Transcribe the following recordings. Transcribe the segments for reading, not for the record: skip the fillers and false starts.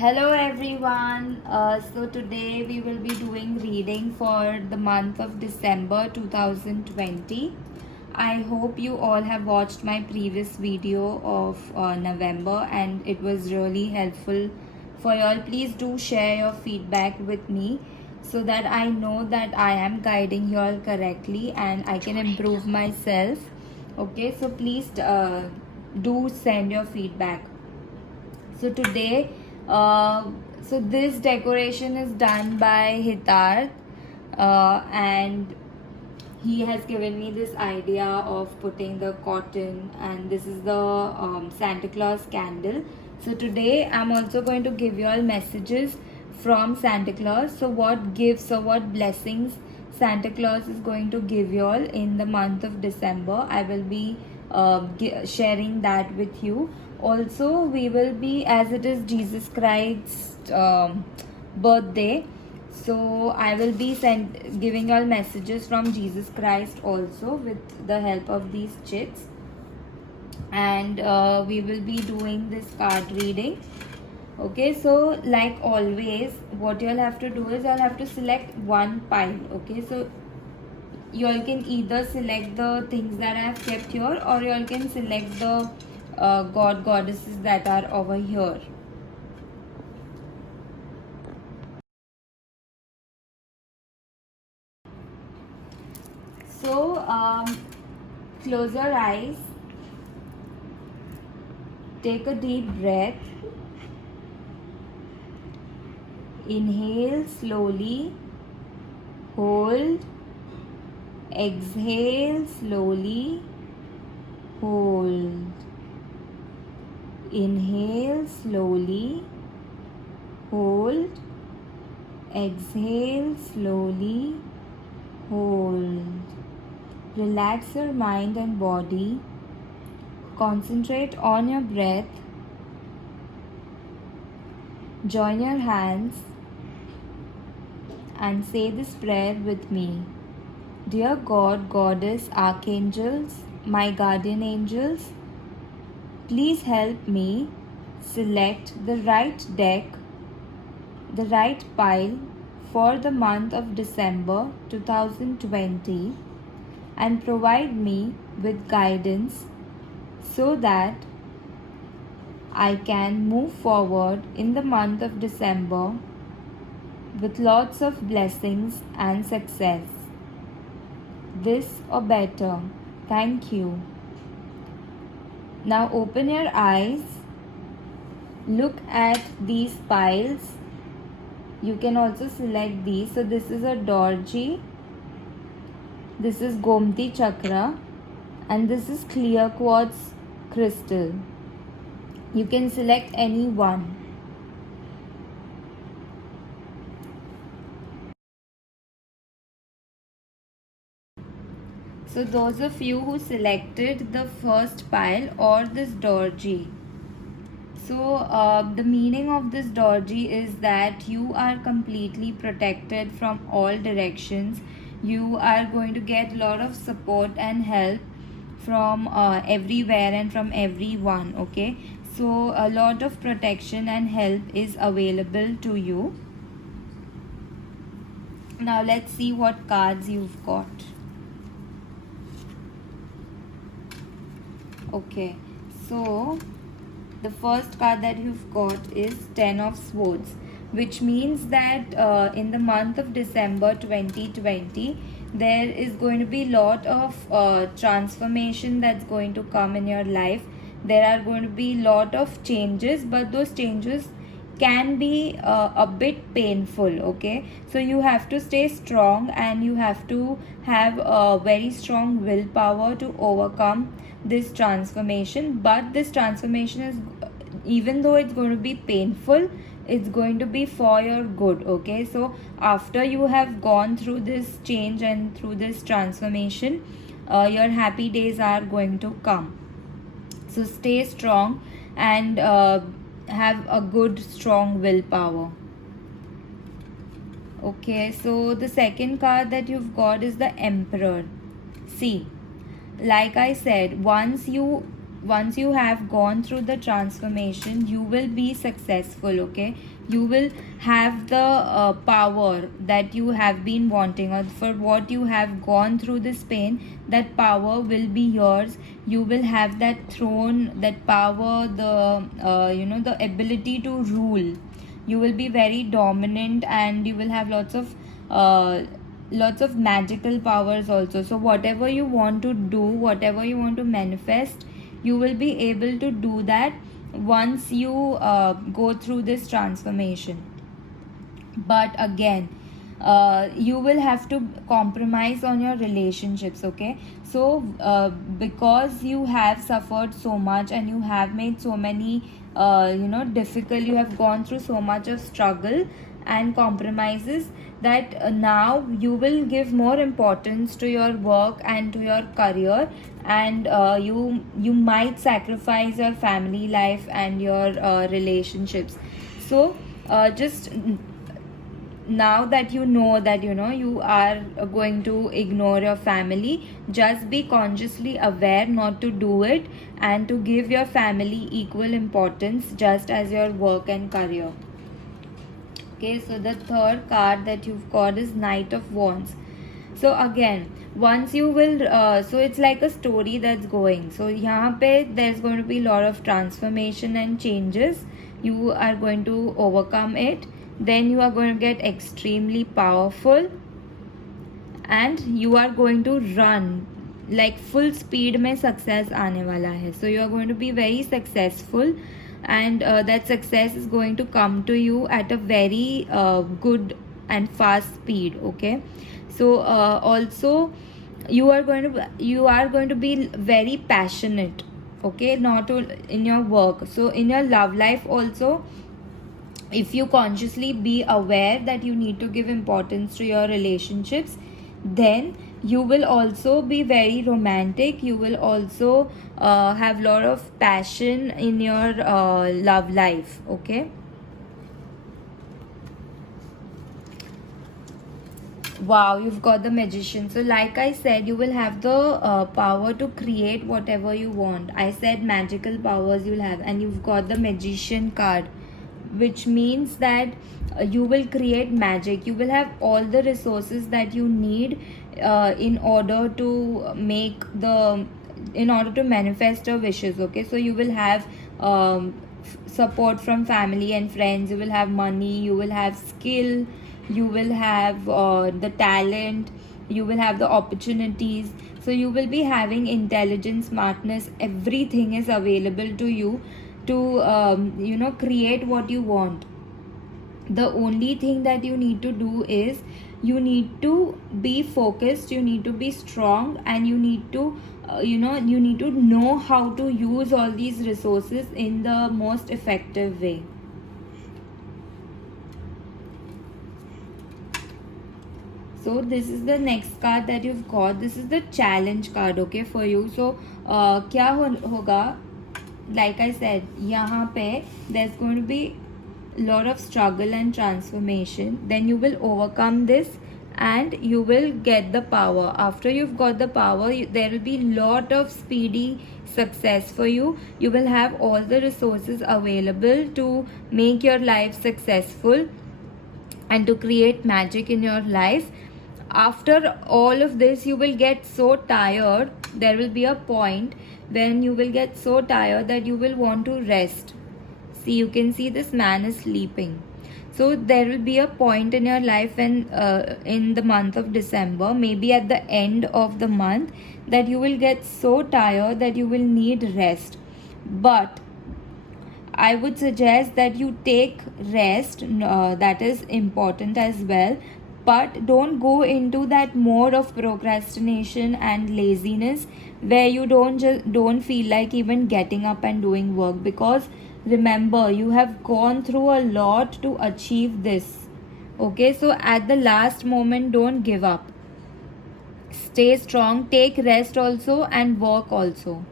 Hello everyone. So today we will be doing reading for the month of December 2020. I hope you all have watched my previous video of November and it was really helpful for you all. Please do share your feedback with me so that I know that I am guiding you all correctly and I can improve myself. Okay, so please do send your feedback. So today, so this decoration is done by Hitarth, and he has given me this idea of putting the cotton, and this is the Santa Claus candle. So today I'm also going to give you all messages from Santa Claus. So what gifts or what blessings Santa Claus is going to give you all in the month of December, I will be sharing that with you. Also, we will be, as it is Jesus Christ's birthday, so I will be giving all messages from Jesus Christ also with the help of these chits, and we will be doing this card reading. Okay, so like always, what you'll have to do is you'll have to select one pile. Okay, so you all can either select the things that I have kept here, or you all can select the goddesses that are over here. So close your eyes, take a deep breath, inhale slowly, hold, exhale slowly, hold, inhale slowly, hold, exhale slowly, hold. Relax your mind and body. Concentrate on your breath. Join your hands and say this prayer with me. Dear God, Goddess, Archangels, my guardian angels, please help me select the right deck, the right pile for the month of December 2020 and provide me with guidance so that I can move forward in the month of December with lots of blessings and success. This or better. Thank you. Now open your eyes. Look at these piles. You can also select these. So this is a Dorji. This is Gomti Chakra. And this is clear quartz crystal. You can select any one. So those of you who selected the first pile or this Dorji. So the meaning of this Dorji is that you are completely protected from all directions. You are going to get a lot of support and help from everywhere and from everyone. Okay, so a lot of protection and help is available to you. Now let's see what cards you've got. Okay, so the first card that you've got is 10 of Swords, which means that in the month of December 2020 there is going to be a lot of transformation that's going to come in your life. There are going to be a lot of changes, but those changes can be a bit painful. Okay, so you have to stay strong and you have to have a very strong willpower to overcome this transformation. But this transformation is, even though it's going to be painful, it's going to be for your good. Okay, so after you have gone through this change and through this transformation, your happy days are going to come. So stay strong and have a good strong willpower. Okay, so the second card that you've got is the Emperor. See, like I said, once you once you have gone through the transformation, you will be successful. Okay, you will have the power that you have been wanting, or for what you have gone through this pain, that power will be yours. You will have that throne, that power, the the ability to rule. You will be very dominant, and you will have lots of magical powers also. So whatever you want to do, whatever you want to manifest, you will be able to do that once you go through this transformation. But again, you will have to compromise on your relationships. Okay, so because you have suffered so much, and you have made so many difficult, you have gone through so much of struggle and compromises, that now you will give more importance to your work and to your career, and you might sacrifice your family life and your relationships. So just now that you know that you are going to ignore your family, just be consciously aware not to do it, and to give your family equal importance just as your work and career. Okay, so the third card that you've got is Knight of Wands. So again, once you will so it's like a story that's going. So यहाँ पे there's going to be a lot of transformation and changes. You are going to overcome it. Then you are going to get extremely powerful, and you are going to run like full speed में success आने वाला है. So you are going to be very successful, and that success is going to come to you at a very good and fast speed. Okay, so also you are going to be very passionate. Okay, not in your work. So in your love life also, if you consciously be aware that you need to give importance to your relationships, then you will also be very romantic. You will also have a lot of passion in your love life. Okay, wow, you've got the Magician. So like I said, you will have the power to create whatever you want. I said magical powers you'll have, and you've got the Magician card, which means that you will create magic. You will have all the resources that you need in order to manifest your wishes. Okay, so you will have support from family and friends. You will have money, you will have skill, you will have the talent, you will have the opportunities. So you will be having intelligence, smartness, everything is available to you to create what you want. The only thing that you need to do is you need to be focused, you need to be strong, and you need to know how to use all these resources in the most effective way. So this is the next card that you've got. This is the challenge card, okay, for you. So क्या होगा, like I said, यहाँ पे there's going to be a lot of struggle and transformation. Then you will overcome this, and you will get the power. After you've got the power, there will be a lot of speedy success for you. You will have all the resources available to make your life successful and to create magic in your life. After all of this, you will get so tired. There will be a point when you will get so tired that you will want to rest. See, you can see this man is sleeping. So there will be a point in your life when in the month of December, maybe at the end of the month, that you will get so tired that you will need rest. But I would suggest that you take rest. That is important as well. But don't go into that mode of procrastination and laziness where you don't feel like even getting up and doing work, because remember, you have gone through a lot to achieve this. Okay, so at the last moment, don't give up. Stay strong, take rest also, and work also.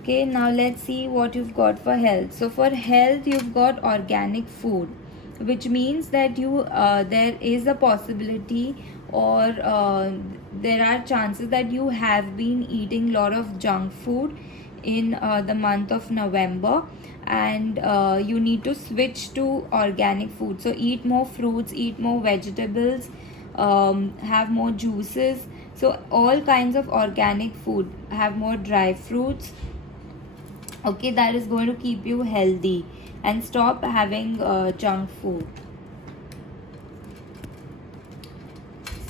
Okay, now let's see what you've got for health. So for health, you've got organic food, which means that there is a possibility, or there are chances that you have been eating a lot of junk food in the month of November, and you need to switch to organic food. So eat more fruits, eat more vegetables, have more juices. So all kinds of organic food, have more dry fruits. Okay, that is going to keep you healthy, and stop having junk food.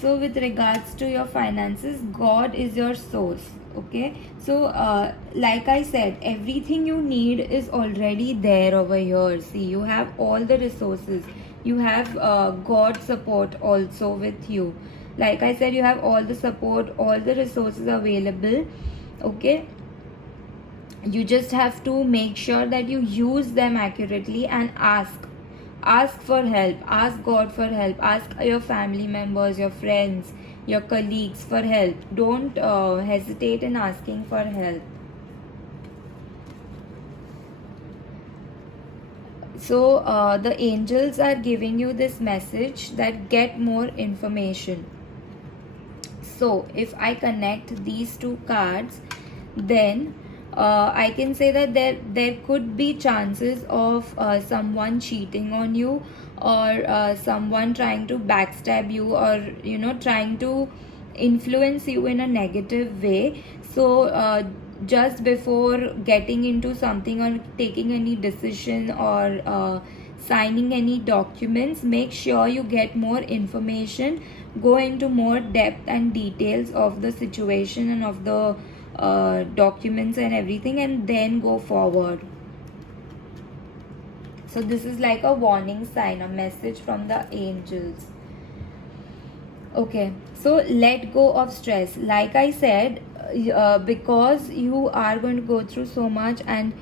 So with regards to your finances, God is your source. Okay, so like I said, everything you need is already there over here. See, you have all the resources, you have God support also with you. Like I said, you have all the support, all the resources available. Okay, you just have to make sure that you use them accurately, and ask for help, ask God for help, ask your family members, your friends, your colleagues for help. Don't hesitate in asking for help. So the angels are giving you this message that get more information. So if I connect these two cards, then I can say that there could be chances of someone cheating on you, or someone trying to backstab you, or trying to influence you in a negative way. So just before getting into something or taking any decision, or signing any documents, make sure you get more information, go into more depth and details of the situation and of the documents and everything, and then go forward. So this is like a warning sign, a message from the angels. Okay, so let go of stress. Like I said, because you are going to go through so much, and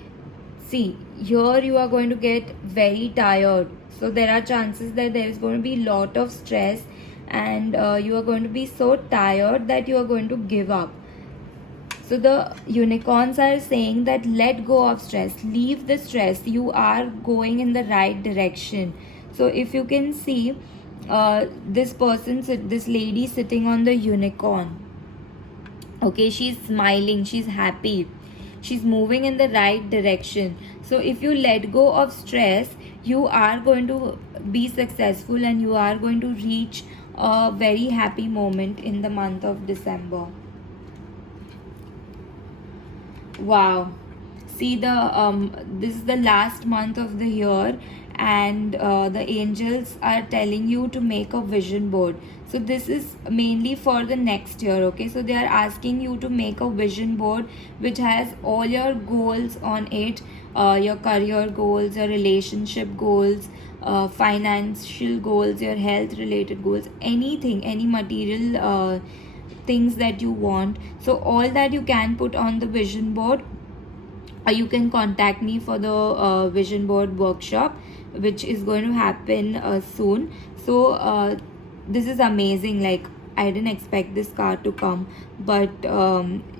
see, here you are going to get very tired. So there are chances that there is going to be a lot of stress, and you are going to be so tired that you are going to give up. So the unicorns are saying that let go of stress, leave the stress, you are going in the right direction. So if you can see, this lady sitting on the unicorn, okay, she's smiling, she's happy, she's moving in the right direction. So if you let go of stress, you are going to be successful, and you are going to reach a very happy moment in the month of December. Wow, see, this is the last month of the year, and the angels are telling you to make a vision board. So this is mainly for the next year. Okay, so they are asking you to make a vision board which has all your goals on it, your career goals, your relationship goals, financial goals, your health related goals, anything, any material things that you want. So all that you can put on the vision board, or you can contact me for the vision board workshop, which is going to happen soon. So this is amazing. Like, I didn't expect this card to come, but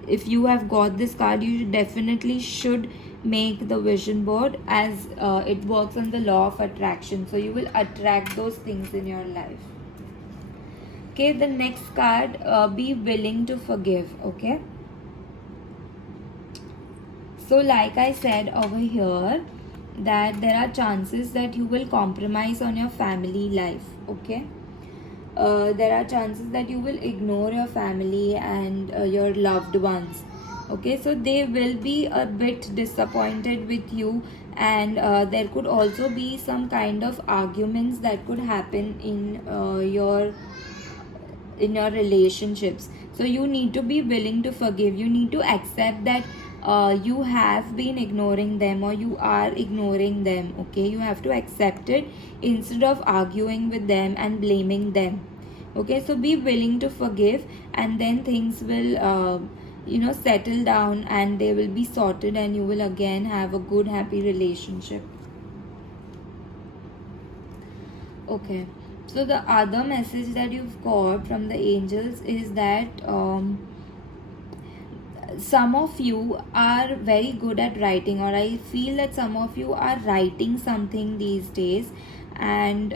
if you have got this card, you definitely should make the vision board, as it works on the law of attraction. So you will attract those things in your life. Okay, the next card, be willing to forgive. Okay, so like I said over here, that there are chances that you will compromise on your family life. Okay, there are chances that you will ignore your family and your loved ones. Okay, so they will be a bit disappointed with you, and there could also be some kind of arguments that could happen in your relationships. So you need to be willing to forgive. You need to accept that you have been ignoring them, or you are ignoring them. Okay, you have to accept it instead of arguing with them and blaming them. Okay, so be willing to forgive, and then things will settle down, and they will be sorted, and you will again have a good, happy relationship. Okay, so the other message that you've got from the angels is that some of you are very good at writing, or I feel that some of you are writing something these days, and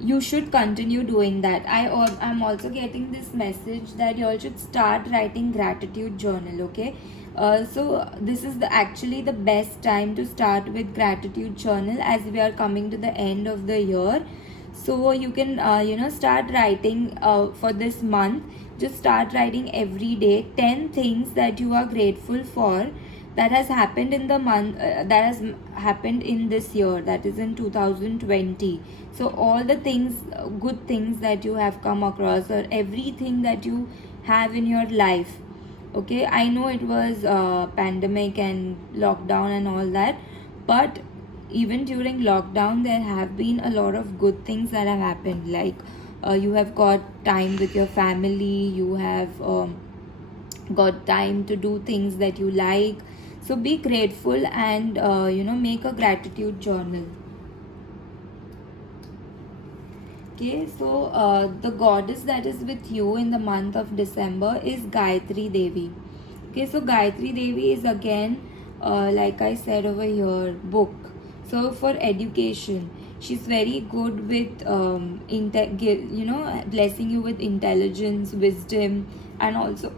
you should continue doing that. I'm also getting this message that you all should start writing gratitude journal. Okay, so this is actually the best time to start with gratitude journal, as we are coming to the end of the year. So you can start writing for this month. Just start writing every day 10 things that you are grateful for that has happened in the month, that has happened in this year, that is in 2020. So all the things, good things that you have come across, or everything that you have in your life. Okay, I know it was pandemic and lockdown and all that, but even during lockdown there have been a lot of good things that have happened, like you have got time with your family, you have got time to do things that you like. So be grateful and make a gratitude journal. Okay, so the goddess that is with you in the month of December is Gayatri Devi. Okay, so Gayatri Devi is again, like I said over here, book. So for education, she's very good with blessing you with intelligence, wisdom, and also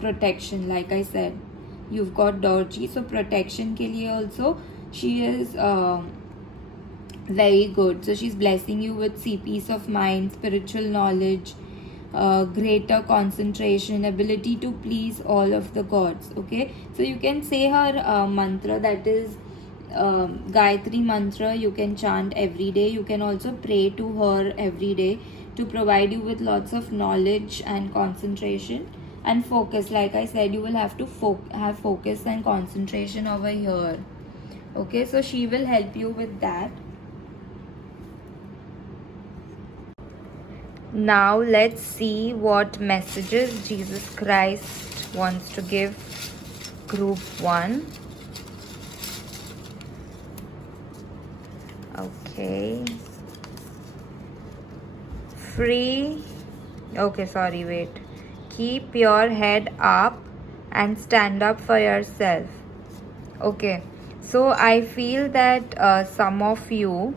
protection. Like I said, you've got Dorji, so protection ke liye also she is very good. So she's blessing you with peace of mind, spiritual knowledge, greater concentration, ability to please all of the gods. Okay, so you can say her mantra, that is Gayatri mantra. You can chant every day. You can also pray to her every day to provide you with lots of knowledge and concentration and focus. Like I said, you will have to have focus and concentration over here. Okay, so she will help you with that. Now let's see what messages Jesus Christ wants to give group 1. Okay. Free. Okay, sorry, wait. Keep your head up and stand up for yourself. Okay. So I feel that some of you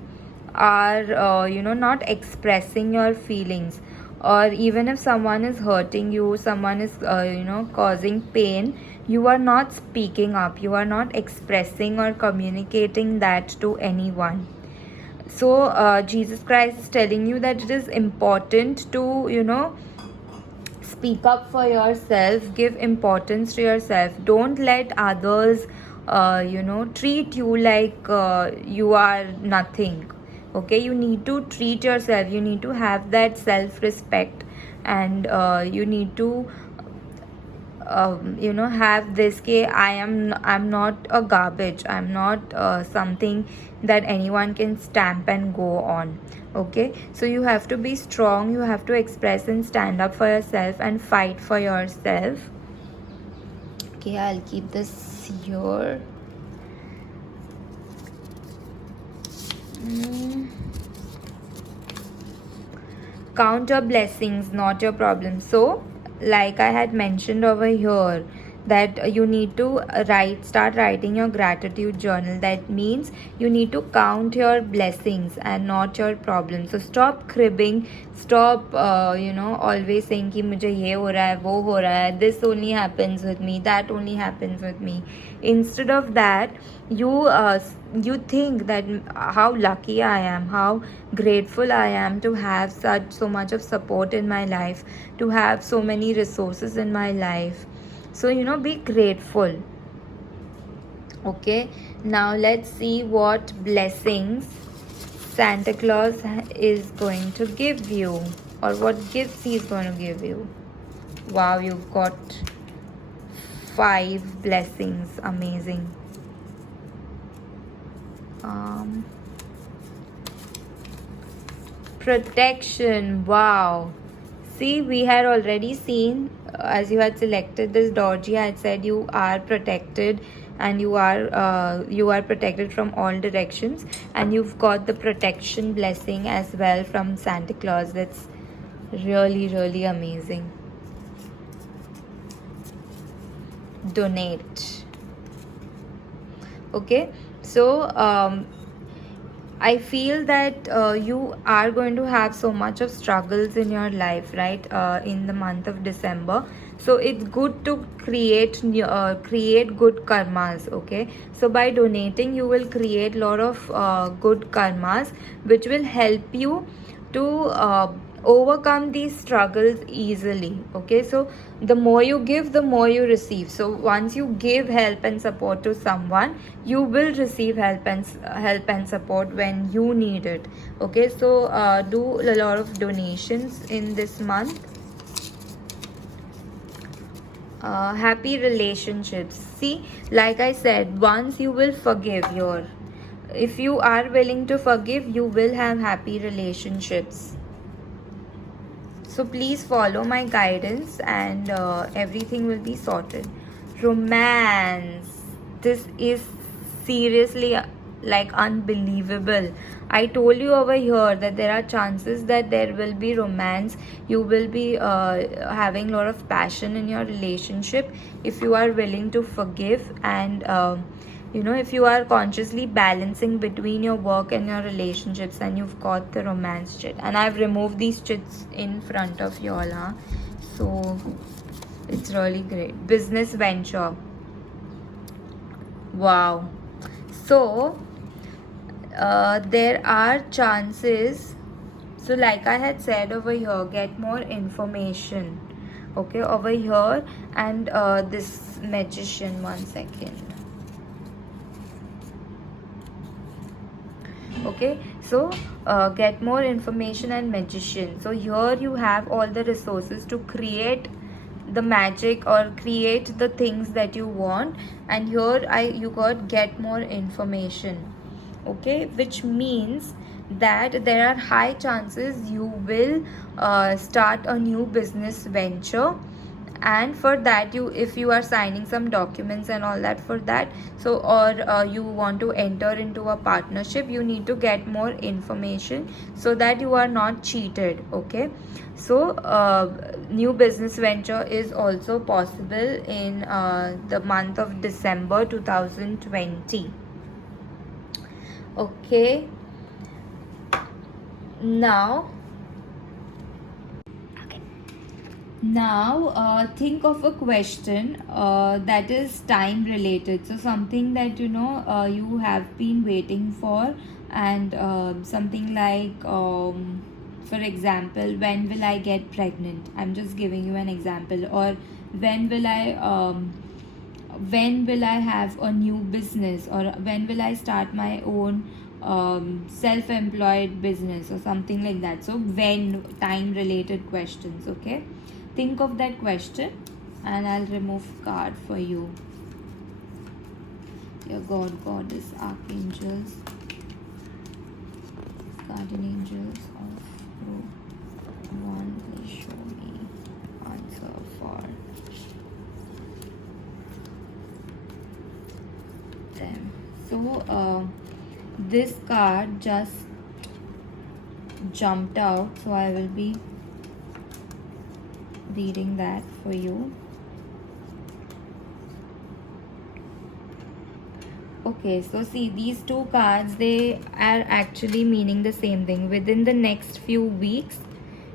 are not expressing your feelings, or even if someone is hurting you, someone is causing pain, you are not speaking up, you are not expressing or communicating that to anyone. So Jesus Christ is telling you that it is important to speak up for yourself, give importance to yourself. Don't let others treat you like you are nothing. Okay, you need to treat yourself, you need to have that self-respect, and you need to have this ke I'm not a garbage, I'm not something that anyone can stamp and go on. Okay, so you have to be strong, you have to express and stand up for yourself and fight for yourself. Okay, I'll keep this here. Count your blessings, not your problems. So like I had mentioned over here, that you need to start writing your gratitude journal. That means you need to count your blessings and not your problems. So stop cribbing, stop always saying ki mujhe ye ho raha hai, wo ho raha hai, this only happens with me, that only happens with me. Instead of that, you think that how lucky I am, how grateful I am to have so much of support in my life, to have so many resources in my life. So be grateful. Okay, now let's see what blessings Santa Claus is going to give you, or what gifts he is going to give you. Wow, you've got 5 blessings. Amazing. Protection. Wow. See, we had already seen, as you had selected this Dorji, I had said you are protected, and you are protected from all directions, and you've got the protection blessing as well from Santa Claus. That's really, really amazing. Donate. Okay, so I feel that you are going to have so much of struggles in your life, right? In the month of December, so it's good to create good karmas. Okay, so by donating, you will create a lot of good karmas, which will help you to overcome these struggles easily. Okay, so the more you give, the more you receive. So once you give help and support to someone, you will receive help and support when you need it. Okay, so do a lot of donations in this month. Happy relationships. See, like I said, once you will forgive your, if you are willing to forgive, you will have happy relationships. So please follow my guidance and everything will be sorted. Romance. This is seriously like unbelievable. I told you over here that there are chances that there will be romance. You will be having a lot of passion in your relationship if you are willing to forgive and if you are consciously balancing between your work and your relationships, and you've got the romance chit. And I've removed these chits in front of you all, huh? So it's really great. Business venture. Wow. So there are chances. So like I had said over here, get more information. Okay, over here. And this magician, 1 second. Okay, so get more information and magician. So here you have all the resources to create the magic or create the things that you want. And here you got get more information. Okay, which means that there are high chances you will start a new business venture. And for that, if you are signing some documents and all that, for that, so or you want to enter into a partnership, you need to get more information so that you are not cheated. Okay, so new business venture is also possible in the month of December 2020. Okay, now think of a question that is time related. So something that you have been waiting for, and something like for example, when will I get pregnant? I'm just giving you an example. Or when will I have a new business, or when will I start my own self-employed business, or something like that. So when, time related questions. Okay, think of that question and I'll remove card for you. Your God, Goddess, Archangels, Guardian Angels of Group 1, please show me answer for them. So this card just jumped out, so I will be reading that for you. Okay, so see, these two cards, they are actually meaning the same thing: within the next few weeks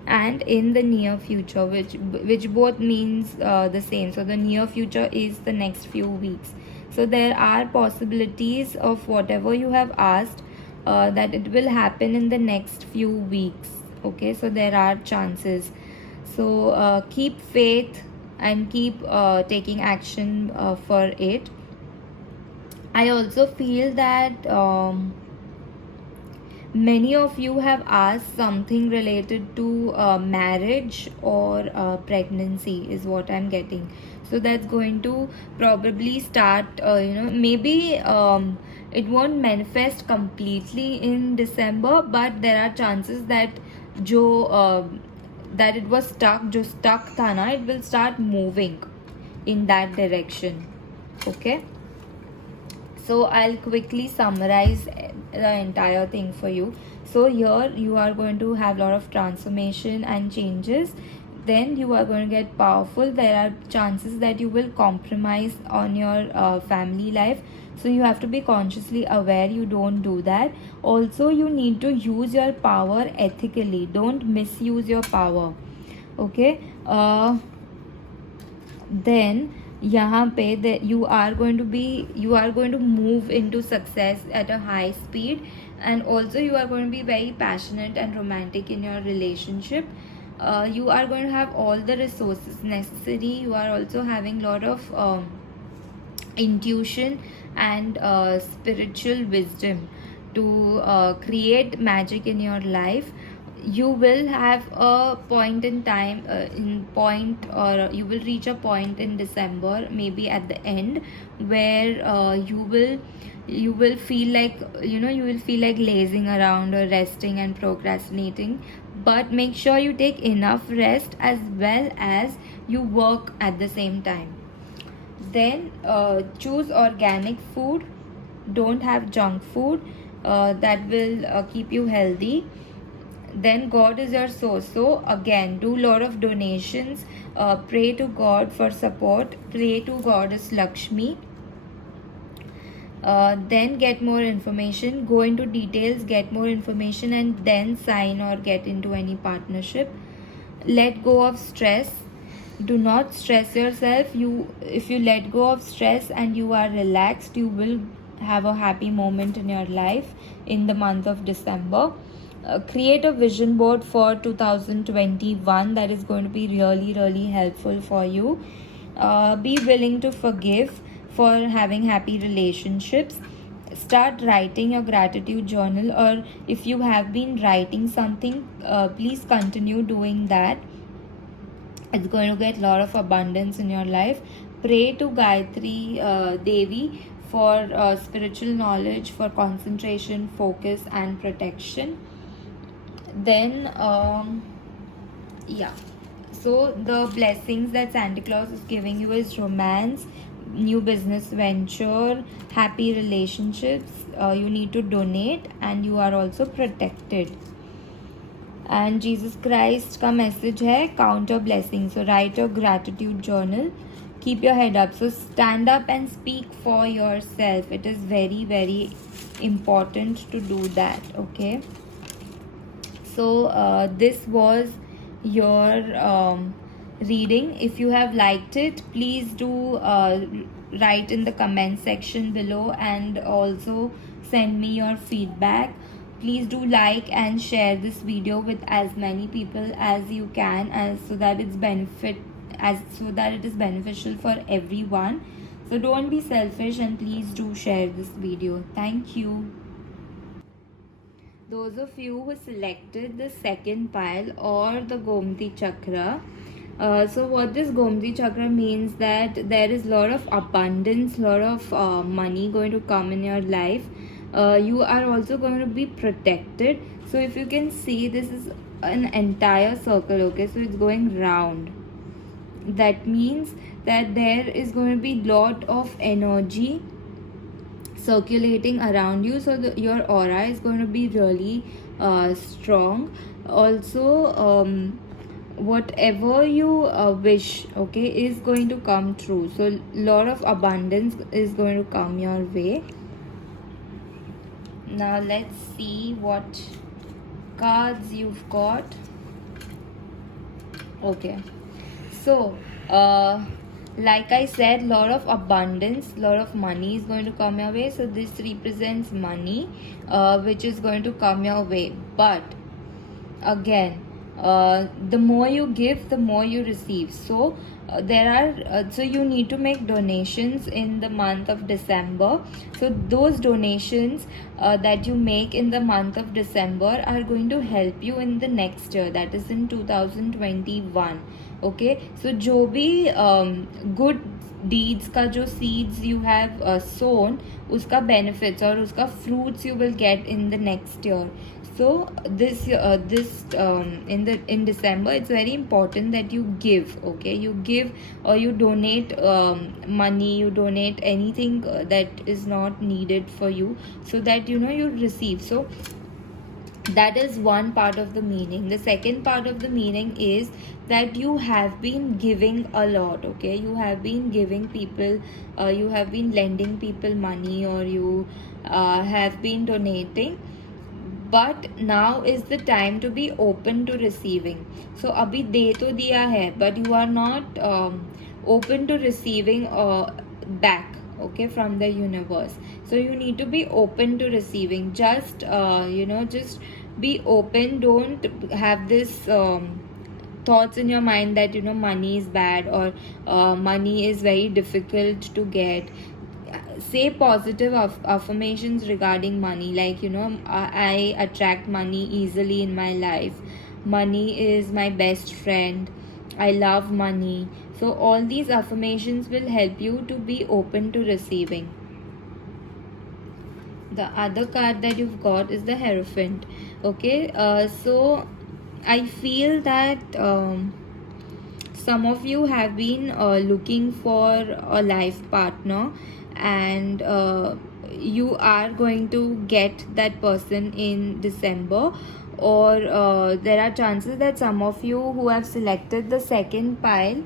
and in the near future, which both means the same. So the near future is the next few weeks. So there are possibilities of whatever you have asked that it will happen in the next few weeks. Okay, so there are chances. So keep faith and keep taking action for it. I also feel that many of you have asked something related to marriage or pregnancy, is what I'm getting. So that's going to probably start, maybe it won't manifest completely in December, but there are chances that that it was stuck, jo stuck tha na, it will start moving in that direction. Okay, so I'll quickly summarize the entire thing for you. So here you are going to have a lot of transformation and changes. then you are going to get powerful. There are chances that you will compromise on your family life, so you have to be consciously aware you don't do that. Also, you need to use your power ethically. Don't misuse your power. Okay. Then यहाँ पे you are going to move into success at a high speed, and also you are going to be very passionate and romantic in your relationship. You are going to have all the resources necessary. You are also having lot of intuition and spiritual wisdom to create magic in your life. You will have a point in time or you will reach a point in December, maybe at the end, where you will feel like lazing around or resting and procrastinating. But make sure you take enough rest as well as you work at the same time. Then choose organic food. Don't have junk food. That will keep you healthy. Then God is your source, so again do lot of donations. Pray to God for support. Pray to Goddess Lakshmi. Then get more information, go into details, get more information, and then sign or get into any partnership. Let go of stress. Do not stress yourself. If you let go of stress and you are relaxed, you will have a happy moment in your life in the month of December. Create a vision board for 2021. That is going to be really helpful for you. Be willing to forgive for having happy relationships. Start writing your gratitude journal, or if you have been writing something, please continue doing that. It's going to get a lot of abundance in your life. Pray to Gayatri Devi for spiritual knowledge, for concentration, focus, and protection. Then so the blessings that Santa Claus is giving you is romance, new business venture, happy relationships. You need to donate, and you are also protected. And Jesus Christ का message है count your blessings. So write your gratitude journal. Keep your head up. So stand up and speak for yourself. It is very important to do that. Okay. So this was your reading. If you have liked it, please do write in the comment section below, and also send me your feedback. Please do like and share this video with as many people as you can, so that it is beneficial for everyone. So don't be selfish, and please do share this video. Thank you. Those of you who selected the second pile or the Gomti Chakra, so what this Gomti Chakra means, that there is a lot of abundance, lot of money going to come in your life. You are also going to be protected. So if you can see, this is an entire circle. Okay, so it's going round. That means that there is going to be lot of energy circulating around you, so your aura is going to be really strong. Also whatever you wish, okay, is going to come true. So lot of abundance is going to come your way. Now let's see what cards you've got. Okay, so like I said, lot of abundance, lot of money is going to come your way. So this represents money which is going to come your way. But again, the more you give, the more you receive. So so you need to make donations in the month of December. So those donations that you make in the month of December are going to help you in the next year, that is in 2021. Okay, so जो भी good deeds का जो seeds you have sown, उसका benefits और उसका fruits you will get in the next year. So in December, it's very important that you give. Okay, you give or you donate money, you donate anything that is not needed for you, so that you receive. So That is one part of the meaning. The second part of the meaning is that you have been giving a lot. Okay, you have been giving people, you have been lending people money, or you have been donating, but now is the time to be open to receiving. So abhi de to diya hai, but you are not open to receiving back, okay, from the universe. So you need to be open to receiving. Just just be open. Don't have this thoughts in your mind that money is bad, or money is very difficult to get. Say positive affirmations regarding money, like I attract money easily in my life. Money is my best friend. I love money. So all these affirmations will help you to be open to receiving. The other card that you've got is the Hierophant. Okay, so I feel that some of you have been looking for a life partner, and you are going to get that person in December. Or there are chances that some of you who have selected the second pile,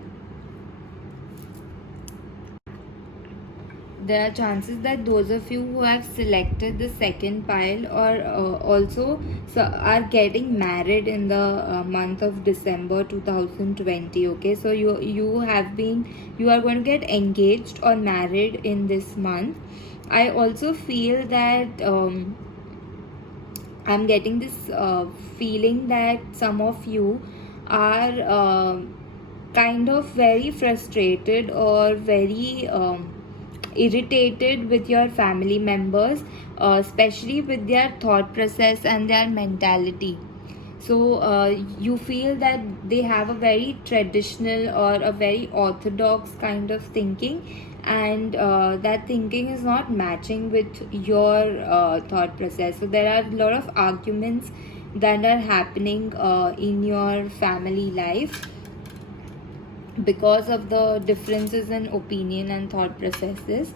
there are chances that those of you who have selected the second pile or also are getting married in the month of December 2020. Okay, so you are going to get engaged or married in this month. I also feel that I'm getting this feeling that some of you are kind of very frustrated or very irritated with your family members, especially with their thought process and their mentality. So you feel that they have a very traditional or a very orthodox kind of thinking, and that thinking is not matching with your thought process. So there are a lot of arguments that are happening in your family life because of the differences in opinion and thought processes.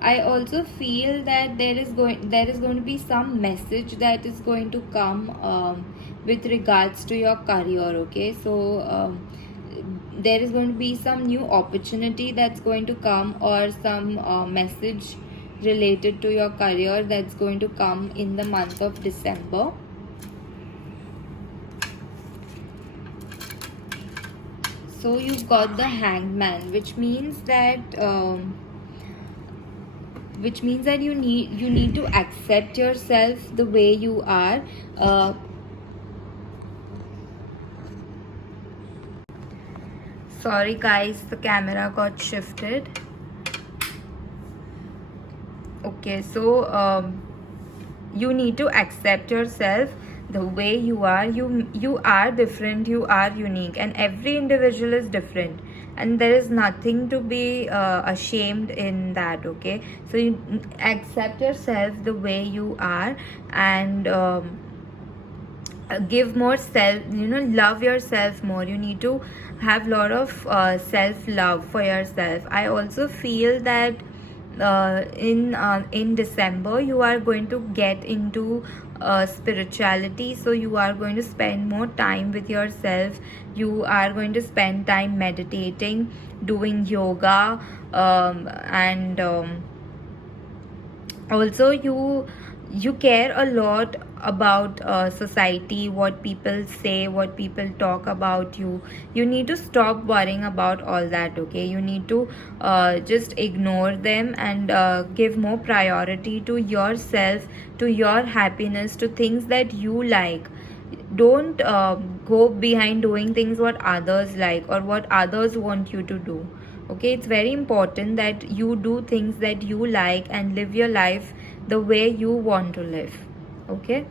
I also feel that there is going to be some message that is going to come with regards to your career. Okay, so there is going to be some new opportunity that's going to come, or some message related to your career that's going to come in the month of December. So you've got the Hanged Man, which means that you need to accept yourself the way you are. Sorry guys, the camera got shifted. Okay, so you need to accept yourself the way you are. You are different, you are unique, and every individual is different, and there is nothing to be ashamed in that. Okay, so you accept yourself the way you are, and give more self, love yourself more. You need to have a lot of self love for yourself. I also feel that in December you are going to get into spirituality. So you are going to spend more time with yourself. You are going to spend time meditating, doing yoga, and also you care a lot about society, what people say, what people talk about you. You need to stop worrying about all that. Okay, you need to just ignore them, and give more priority to yourself, to your happiness, to things that you like. Don't go behind doing things what others like or what others want you to do. Okay, it's very important that you do things that you like and live your life the way you want to live. Okay,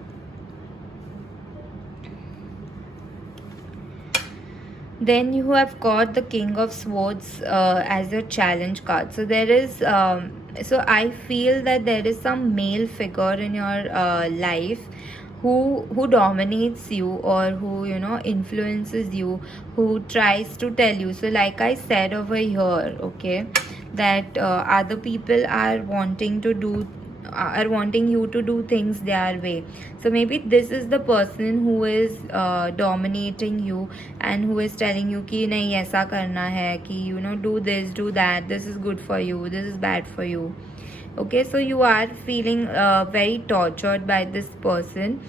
then you have got the King of Swords as your challenge card. So there is so I feel that there is some male figure in your life who dominates you, or who influences you, who tries to tell you. So like I said over here, okay, that other people are wanting to do are wanting you to do things their way. So maybe this is the person who is dominating you and who is telling you कि नहीं ऐसा करना है, कि do this, do that, this is good for you, this is bad for you. Okay, so you are feeling very tortured by this person.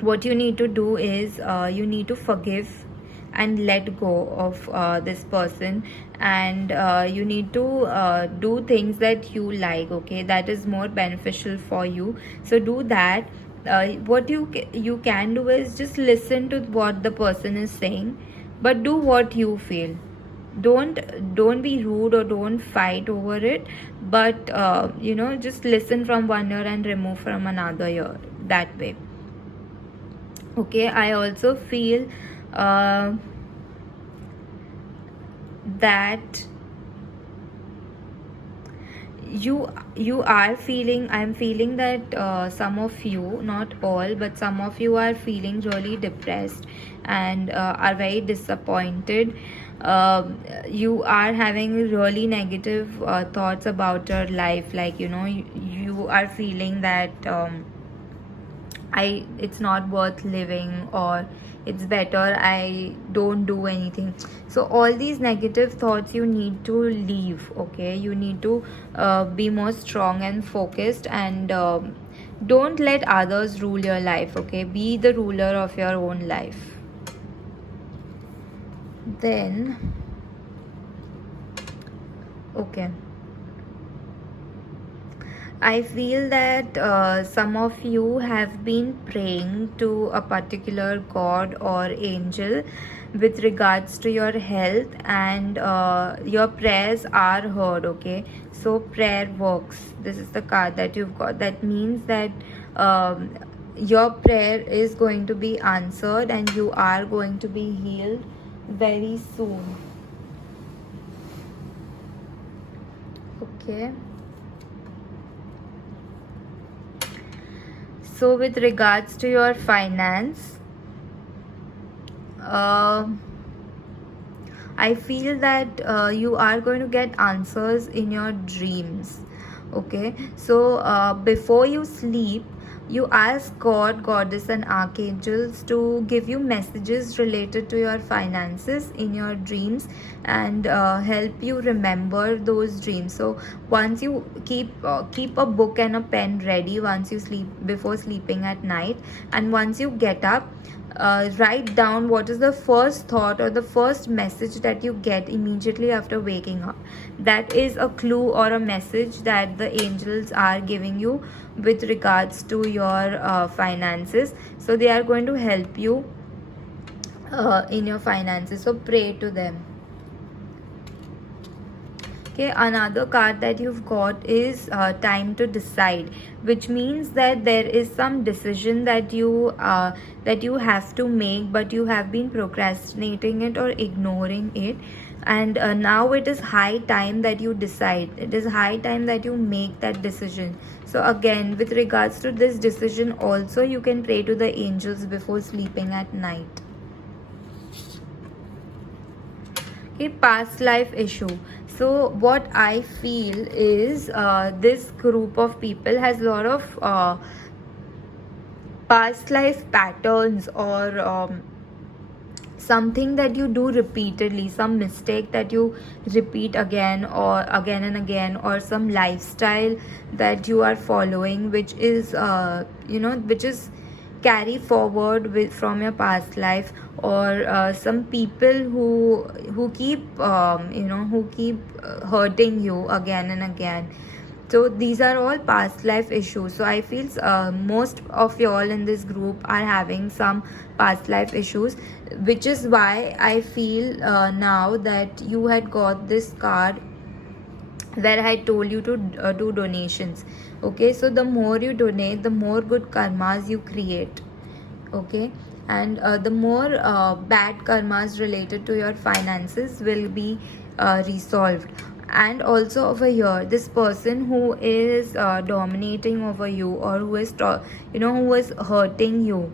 What you need to do is you need to forgive and let go of this person, and you need to do things that you like, okay, that is more beneficial for you. So do that. What you can do is just listen to what the person is saying, but do what you feel. Don't be rude or don't fight over it, but just listen from one ear and remove from another ear, that way. Okay, I also feel that you are feeling, I'm feeling that some of you, not all, but some of you are feeling really depressed and are very disappointed. You are having really negative thoughts about your life, like you are feeling that it's not worth living, or it's better I don't do anything. So all these negative thoughts you need to leave, okay? You need to be more strong and focused, and don't let others rule your life, okay? Be the ruler of your own life. Then okay, I feel that some of you have been praying to a particular god or angel with regards to your health, and your prayers are heard, okay? So prayer works. This is the card that you've got. That means that your prayer is going to be answered and you are going to be healed very soon. Okay. So with regards to your finance, I feel that you are going to get answers in your dreams, okay? So before you sleep, you ask God, Goddess and Archangels to give you messages related to your finances in your dreams, and help you remember those dreams. So once you keep a book and a pen ready once you sleep, before sleeping at night, and once you get up, write down what is the first thought or the first message that you get immediately after waking up. That is a clue or a message that the angels are giving you with regards to your finances. So they are going to help you in your finances. So pray to them. Okay, another card that you've got is time to decide, which means that there is some decision that you have to make, but you have been procrastinating it or ignoring it, and now it is high time that you decide. It is high time that you make that decision. So again, with regards to this decision also, you can pray to the angels before sleeping at night. Okay, past life issue. So what I feel is this group of people has a lot of past life patterns, or something that you do repeatedly, some mistake that you repeat again and again, or some lifestyle that you are following, which is which is carry forward from your past life, or some people who keep hurting you again and again. So these are all past life issues. So I feel most of you all in this group are having some past life issues, which is why I feel now that you had got this card where I told you to do donations. Okay, so the more you donate, the more good karmas you create. Okay, and the more bad karmas related to your finances will be resolved. And also over here, this person who is dominating over you, or who is who is hurting you,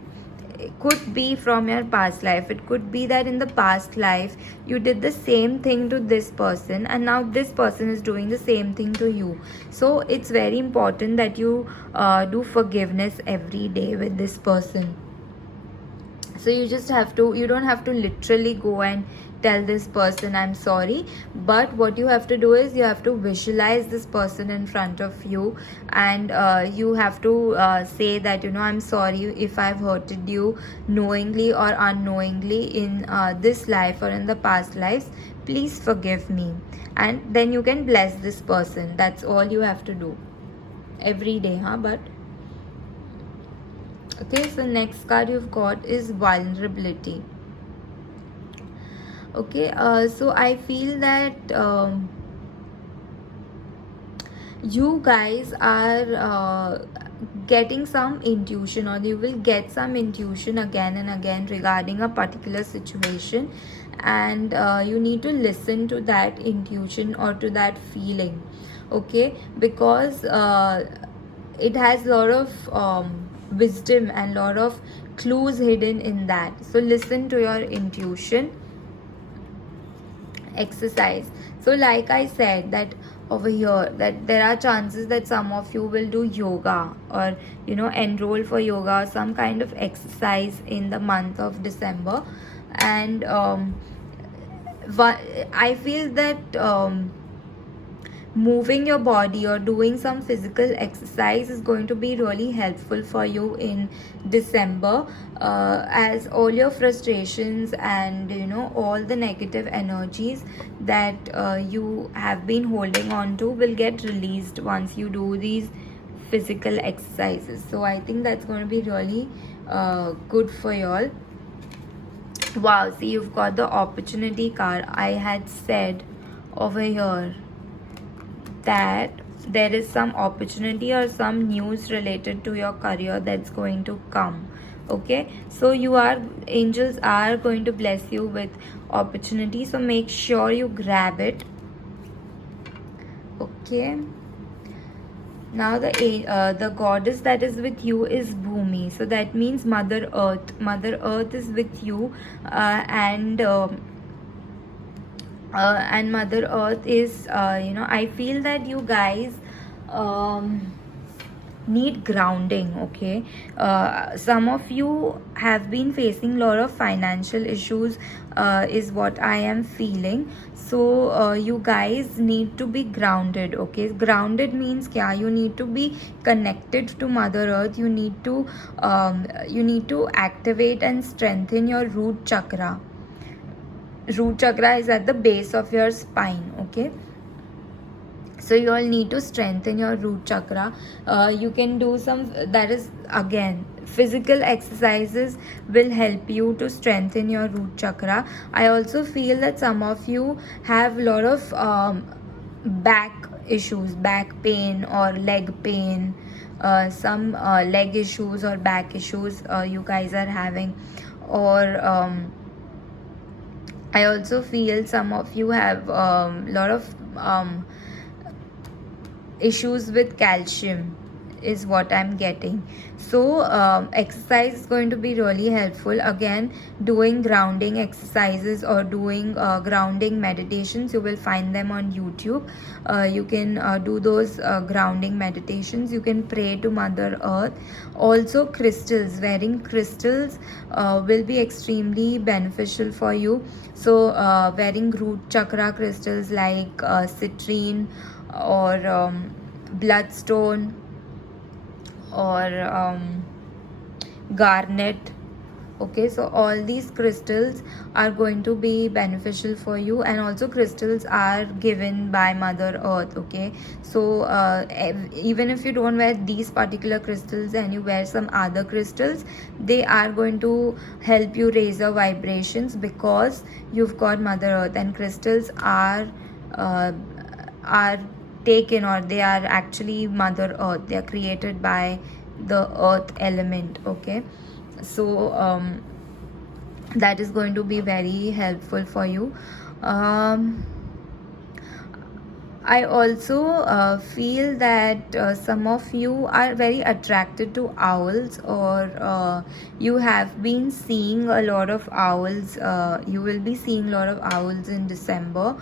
could be from your past life. It could be that in the past life you did the same thing to this person, and now this person is doing the same thing to you. So it's very important that you do forgiveness every day with this person. So you don't have to literally go and tell this person I'm sorry, but what you have to do is you have to visualize this person in front of you, and you have to say that, I'm sorry if I've hurted you knowingly or unknowingly in this life or in the past lives. Please forgive me. And then you can bless this person. That's all you have to do every day, but okay. So next card you've got is vulnerability. Okay, so I feel that you guys are getting some intuition, or you will get some intuition again and again regarding a particular situation, and you need to listen to that intuition or to that feeling, okay, because it has a lot of wisdom and lot of clues hidden in that. So listen to your intuition. Exercise. So like I said that over here, that there are chances that some of you will do yoga, or enroll for yoga or some kind of exercise in the month of December. And I feel that moving your body or doing some physical exercise is going to be really helpful for you in December, as all your frustrations and all the negative energies that you have been holding on to will get released once you do these physical exercises. So I think that's going to be really good for y'all. Wow, see, you've got the opportunity card. I had said over here that there is some opportunity or some news related to your career that's going to come. Okay, so angels are going to bless you with opportunity, so make sure you grab it. Okay, now the goddess that is with you is Bhumi, so that means Mother Earth. Mother Earth is with you, and Mother Earth is I feel that you guys need grounding. Okay, some of you have been facing a lot of financial issues, is what I am feeling. So you guys need to be grounded. Okay, grounded means you need to be connected to Mother Earth. You need to activate and strengthen your root chakra. Root chakra is at the base of your spine. Okay, so you all need to strengthen your root chakra. You can do some, that is again, physical exercises will help you to strengthen your root chakra. I also feel that some of you have a lot of back issues, back pain or leg pain, some leg issues or back issues you guys are having, or I also feel some of you have a lot of issues with calcium, is what I'm getting. So exercise is going to be really helpful. Again, doing grounding exercises or doing grounding meditations, you will find them on YouTube. You can do those grounding meditations. You can pray to Mother Earth. Also, crystals, wearing crystals will be extremely beneficial for you. So wearing root chakra crystals like citrine or bloodstone or garnet. Okay, so all these crystals are going to be beneficial for you, and also crystals are given by Mother Earth. Okay, so even if you don't wear these particular crystals and you wear some other crystals, they are going to help you raise your vibrations, because you've got Mother Earth, and crystals are taken, or they are actually Mother Earth. They are created by the earth element. Okay, so that is going to be very helpful for you. I also feel that some of you are very attracted to owls, or you have been seeing a lot of owls. You will be seeing a lot of owls in December,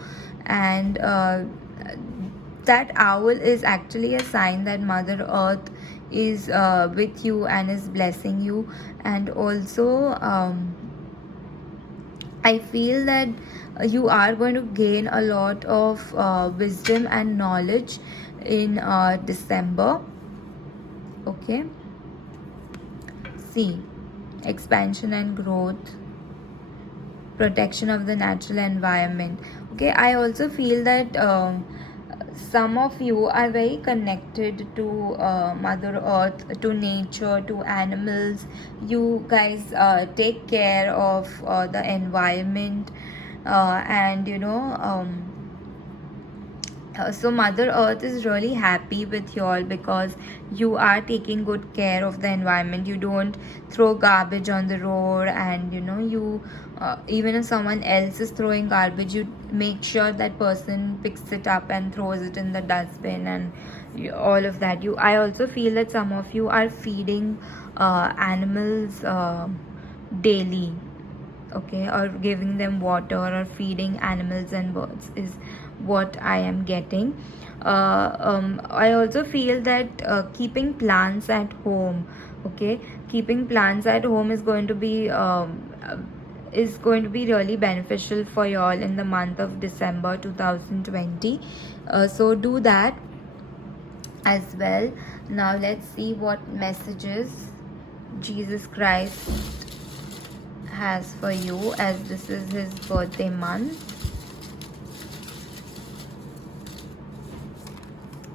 and that owl is actually a sign that Mother Earth is with you and is blessing you. And also, I feel that you are going to gain a lot of wisdom and knowledge in December. Okay. See, expansion and growth, protection of the natural environment. Okay, I also feel that some of you are very connected to Mother Earth, to nature, to animals. You guys take care of the environment, and so Mother Earth is really happy with you all because you are taking good care of the environment. You don't throw garbage on the road, and you even if someone else is throwing garbage, you make sure that person picks it up and throws it in the dustbin, and all of that. I also feel that some of you are feeding animals daily, okay, or giving them water, or feeding animals and birds is what I am getting. I also feel that keeping plants at home, okay, keeping plants at home is going to be really beneficial for you all in the month of December 2020. So do that as well. Now let's see what messages Jesus Christ has for you, as this is his birthday month.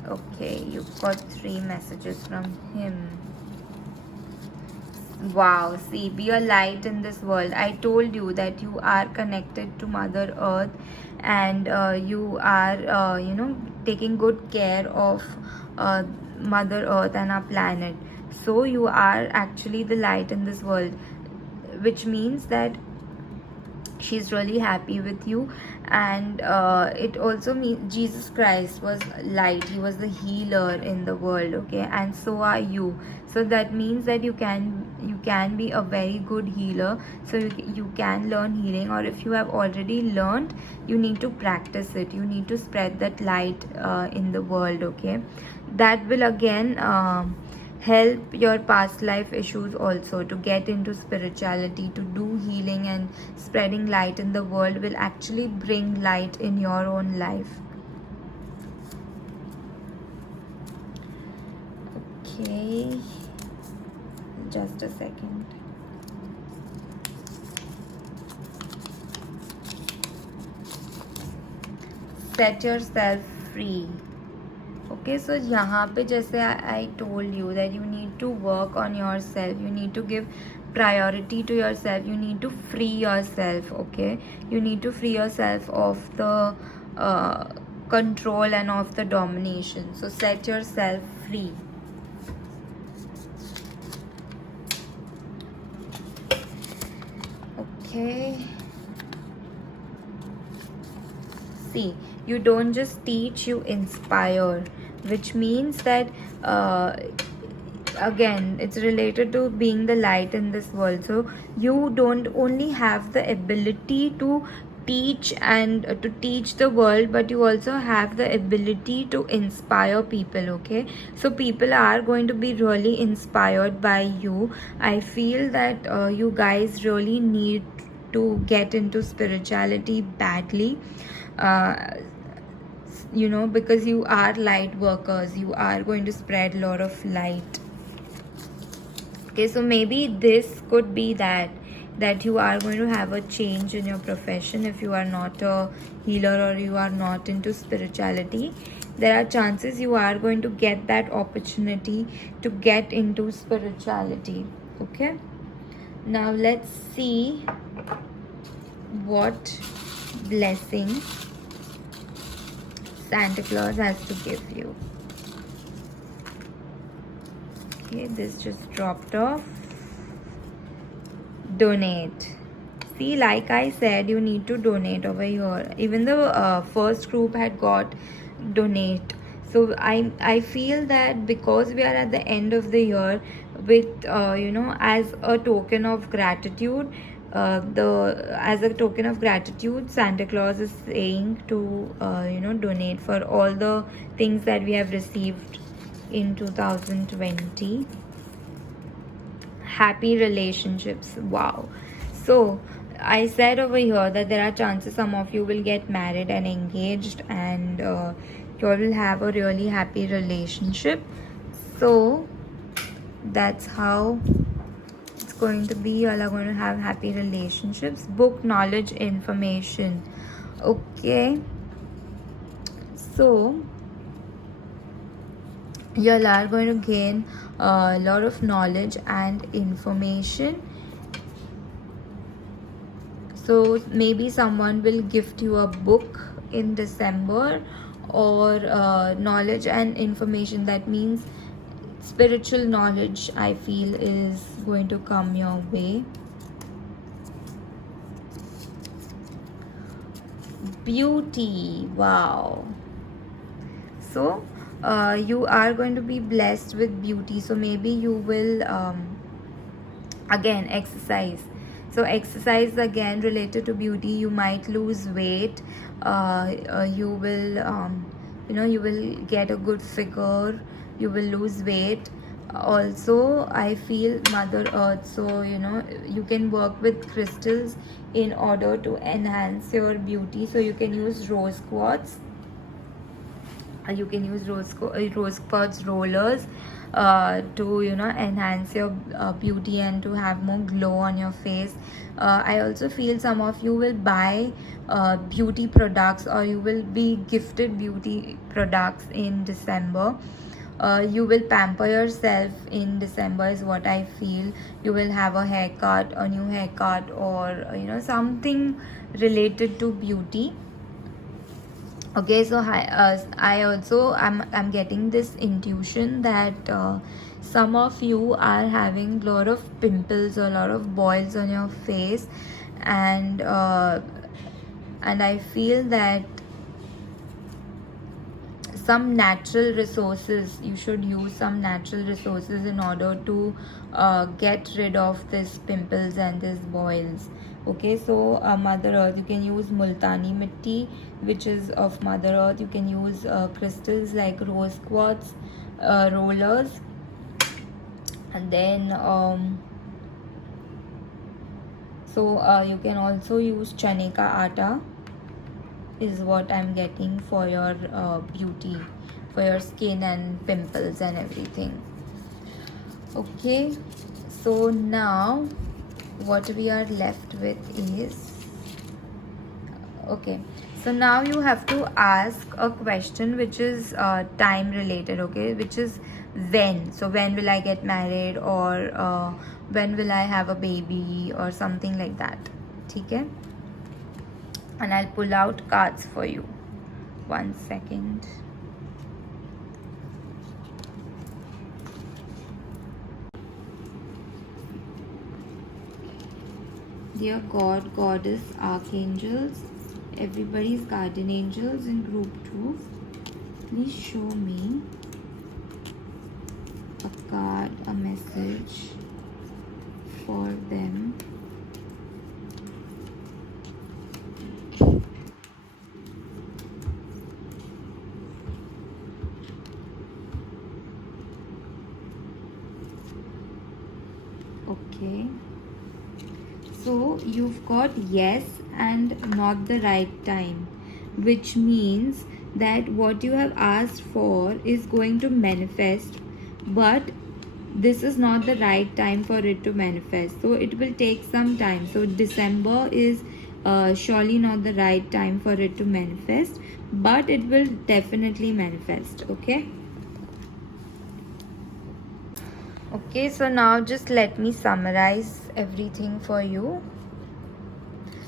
Okay, you've got 3 messages from him. Wow, see, be a light in this world. I told you that you are connected to Mother Earth, and you are taking good care of Mother Earth and our planet. So you are actually the light in this world, which means that she's really happy with you. And it also means Jesus Christ was light. He was the healer in the world, okay, and so are you. So that means that you can be a very good healer. So you can learn healing, or if you have already learned, you need to practice it. You need to spread that light in the world, okay. That will again help your past life issues also to get into spirituality, to do healing, and spreading light in the world will actually bring light in your own life. Okay, just a second. Set yourself free. Okay, so यहाँ पे जैसे I told you that you need to work on yourself, you need to give priority to yourself, you need to free yourself, okay, you need to free yourself of the control and of the domination. So set yourself free. Okay, see, you don't just teach, you inspire, which means that again it's related to being the light in this world. So you don't only have the ability to teach and to teach the world, but you also have the ability to inspire people, okay. So people are going to be really inspired by you. I feel that you guys really need to get into spirituality badly, because you are light workers. You are going to spread a lot of light. Okay, so maybe this could be that you are going to have a change in your profession. If you are not a healer or you are not into spirituality, there are chances you are going to get that opportunity to get into spirituality. Okay, now let's see what blessing Santa Claus has to give you. Okay, this just dropped off. Donate. See, like I said, you need to donate over here. Even the first group had got donate. So I feel that because we are at the end of the year, with as a token of gratitude, Santa Claus is saying to donate for all the things that we have received in 2020. Happy relationships. Wow. So I said over here that there are chances some of you will get married and engaged, and you all will have a really happy relationship. So that's how it's going to be. You all are going to have happy relationships. Book knowledge, information. Okay, so you all are going to gain a lot of knowledge and information. So maybe someone will gift you a book in December, or knowledge and information. That means spiritual knowledge, I feel, is going to come your way. Beauty. Wow. So you are going to be blessed with beauty. So maybe you will again exercise. So exercise again related to beauty. You might lose weight. You will you will get a good figure. You will lose weight. Also, I feel Mother Earth. So you can work with crystals in order to enhance your beauty. So you can use rose quartz. You can use rose quartz rollers to enhance your beauty and to have more glow on your face. I also feel some of you will buy beauty products, or you will be gifted beauty products in December. You will pamper yourself in December is what I feel. You will have a haircut, a new haircut, or something related to beauty. Okay, so I also I'm getting this intuition that some of you are having a lot of pimples or a lot of boils on your face, and I feel that some natural resources, you should use some natural resources in order to get rid of these pimples and these boils. Okay, so Mother Earth, you can use Multani Mitti, which is of Mother Earth. You can use crystals like rose quartz rollers, and then you can also use chane ka atta, is what I'm getting for your beauty, for your skin and pimples and everything. Okay, so now what we are left with is, okay, so now you have to ask a question which is time related, okay, which is when. So when will I get married, or when will I have a baby, or something like that. Okay, and I'll pull out cards for you. 1 second. Dear God, Goddess, Archangels, everybody's guardian angels in group 2, please show me a card, a message for them. Okay, so you've got yes and not the right time, which means that what you have asked for is going to manifest, but this is not the right time for it to manifest. So it will take some time. So December is surely not the right time for it to manifest, but it will definitely manifest. Okay. Okay, so now just let me summarize everything for you.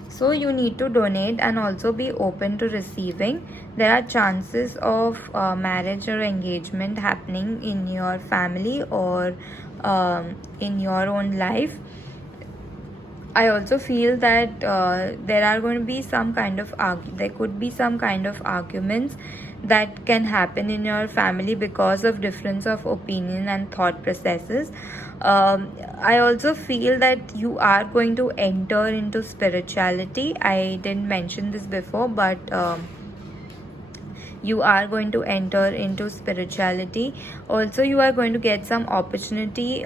So you need to donate and also be open to receiving. There are chances of marriage or engagement happening in your family or in your own life. I also feel that there are going to be some kind of there could be some kind of arguments that can happen in your family because of difference of opinion and thought processes. I also feel that you are going to enter into spirituality. I didn't mention this before, but you are going to enter into spirituality. Also, you are going to get some opportunity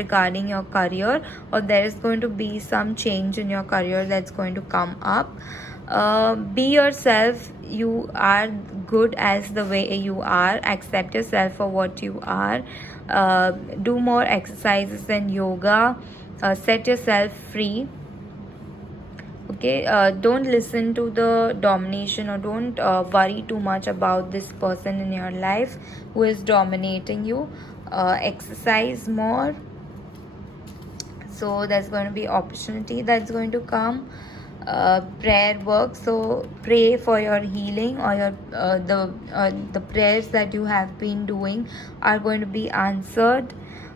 regarding your career, or there is going to be some change in your career that's going to come up. Be yourself. You are good as the way you are. Accept yourself for what you are. Do more exercises and yoga. Set yourself free. Okay, don't listen to the domination, or don't worry too much about this person in your life who is dominating you. Exercise more, so there's going to be opportunity that's going to come. Prayer work, so pray for your healing, or your the prayers that you have been doing are going to be answered.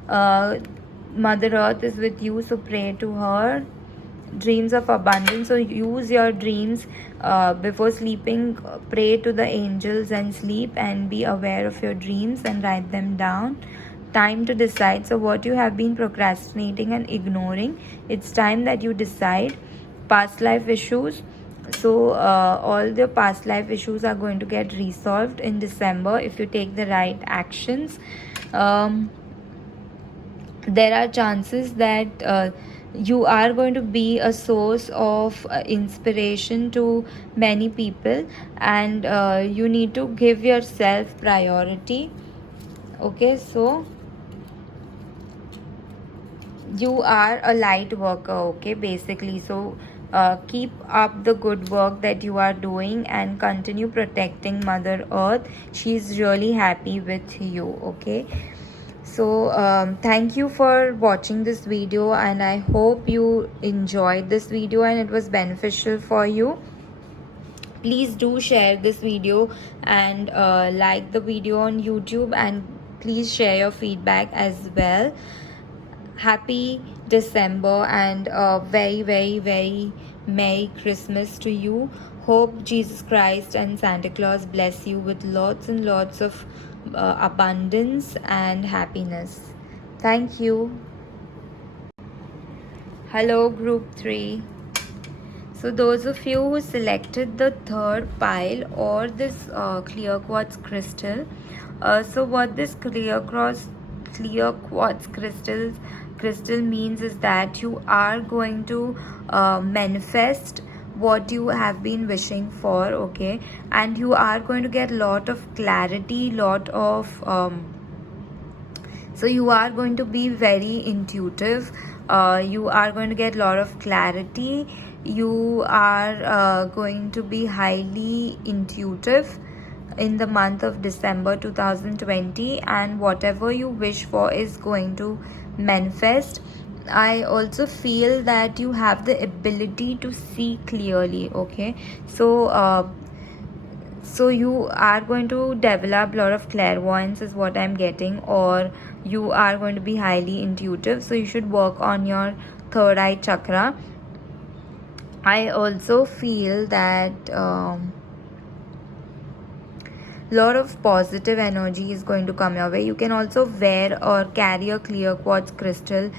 Mother Earth is with you, so pray to her. Dreams of abundance, so use your dreams before sleeping. Pray to the angels and sleep, and be aware of your dreams and write them down. Time to decide, so what you have been procrastinating and ignoring, it's time that you decide. Past life issues, so all the past life issues are going to get resolved in December if you take the right actions. There are chances that you are going to be a source of inspiration to many people, and you need to give yourself priority. Okay, so you are a light worker, okay, basically. So keep up the good work that you are doing, and continue protecting Mother Earth. She's really happy with you, okay. So thank you for watching this video, and I hope you enjoyed this video and it was beneficial for you. Please do share this video and like the video on YouTube, and please share your feedback as well. Happy December, and very, very, very Merry Christmas to you. Hope Jesus Christ and Santa Claus bless you with lots and lots of abundance and happiness. Thank you. Hello, group 3. So those of you who selected the third pile, or this clear quartz crystal, so what this clear quartz crystal means is that you are going to manifest what you have been wishing for, okay, and you are going to get lot of clarity, lot of so you are going to be very intuitive. You are going to get a lot of clarity. You are going to be highly intuitive in the month of December 2020, and whatever you wish for is going to manifest. I also feel that you have the ability to see clearly, okay. So so you are going to develop a lot of clairvoyance is what I'm getting, or you are going to be highly intuitive, so you should work on your third eye chakra. I also feel that lot of positive energy is going to come your way. You can also wear or carry a clear quartz crystal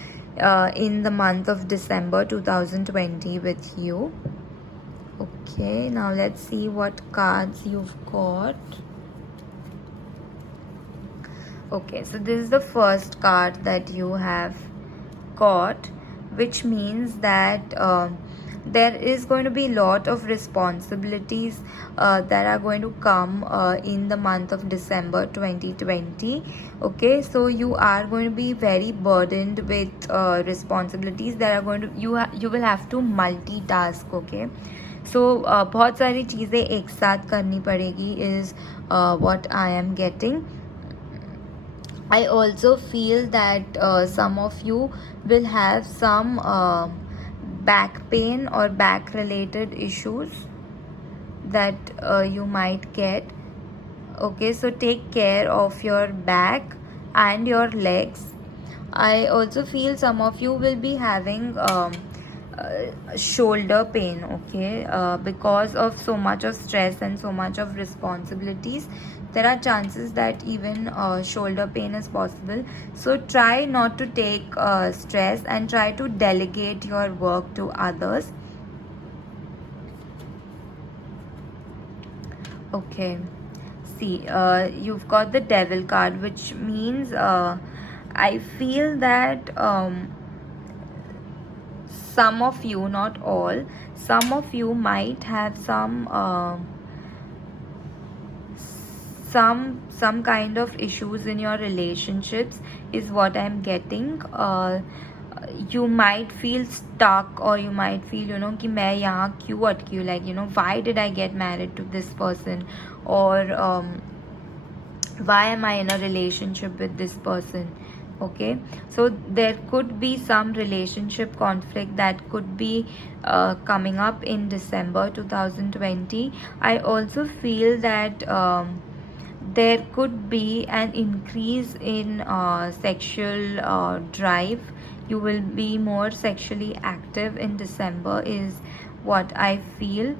in the month of December 2020 with you. Okay, now let's see what cards you've got. Okay, so this is the first card that you have got, which means that there is going to be a lot of responsibilities that are going to come in the month of December 2020. Okay, so you are going to be very burdened with responsibilities that are going to you will have to multitask. Okay, so बहुत सारी चीज़ें एक साथ करनी पड़ेगी is what I am getting. I also feel that some of you will have some back pain or back related issues that you might get. Okay, so take care of your back and your legs. I also feel some of you will be having shoulder pain, okay, because of so much of stress and so much of responsibilities. There are chances that even shoulder pain is possible. So try not to take stress and try to delegate your work to others. Okay, see, you've got the devil card, which means I feel that some of you, not all, some of you might have some kind of issues in your relationships, is what I'm getting. You might feel stuck, or you might feel, you know, कि मैं यहाँ क्यों अटकी हूँ, like, you know, why did I get married to this person, or why am I in a relationship with this person. Okay, so there could be some relationship conflict that could be coming up in December 2020. I also feel that there could be an increase in sexual drive. You will be more sexually active in December, is what I feel.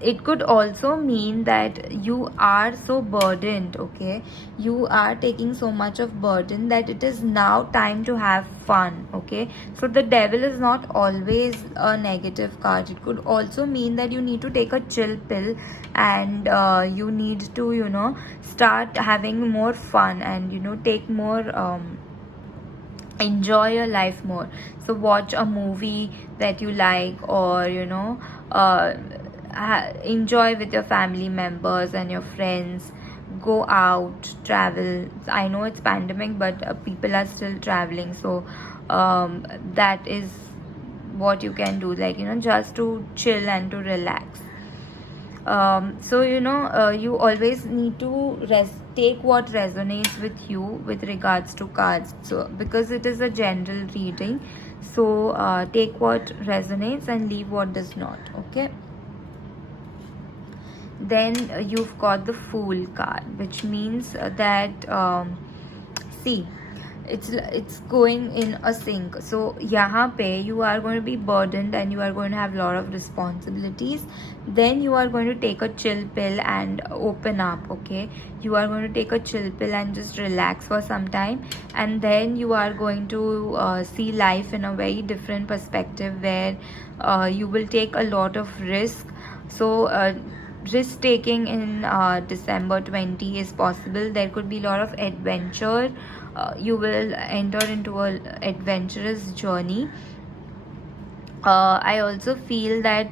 It could also mean that you are so burdened, okay, you are taking so much of burden that it is now time to have fun. Okay, so the devil is not always a negative card. It could also mean that you need to take a chill pill, and you need to, you know, start having more fun, and, you know, take more enjoy your life more. So watch a movie that you like, or, you know, enjoy with your family members and your friends. Go out, travel. I know it's pandemic, but people are still traveling, so that is what you can do, like, you know, just to chill and to relax. So, you know, you always need to take what resonates with you with regards to cards. So because it is a general reading, so take what resonates and leave what does not. Okay, then you've got the Fool card, which means that see, it's going in a sync. So यहाँ पे you are going to be burdened and you are going to have a lot of responsibilities. Then you are going to take a chill pill and open up. Okay, you are going to take a chill pill and just relax for some time, and then you are going to see life in a very different perspective, where you will take a lot of risk. So risk taking in December 20 is possible. There could be a lot of adventure. You will enter into an adventurous journey. I also feel that